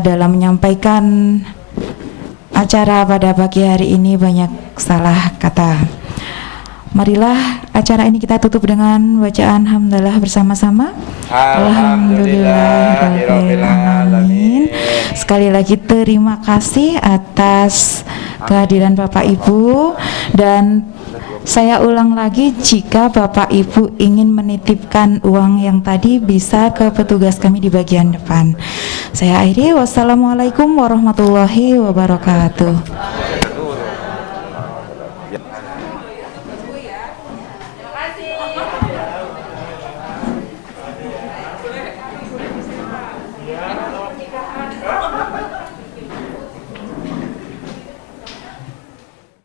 dalam menyampaikan acara pada pagi hari ini banyak salah kata. Marilah acara ini kita tutup dengan bacaan hamdalah bersama-sama. Alhamdulillahirrahmanirrahim. Sekali lagi terima kasih atas kehadiran Bapak Ibu, dan saya ulang lagi, jika Bapak Ibu ingin menitipkan uang yang tadi bisa ke petugas kami di bagian depan. Saya akhiri, wassalamualaikum warahmatullahi wabarakatuh.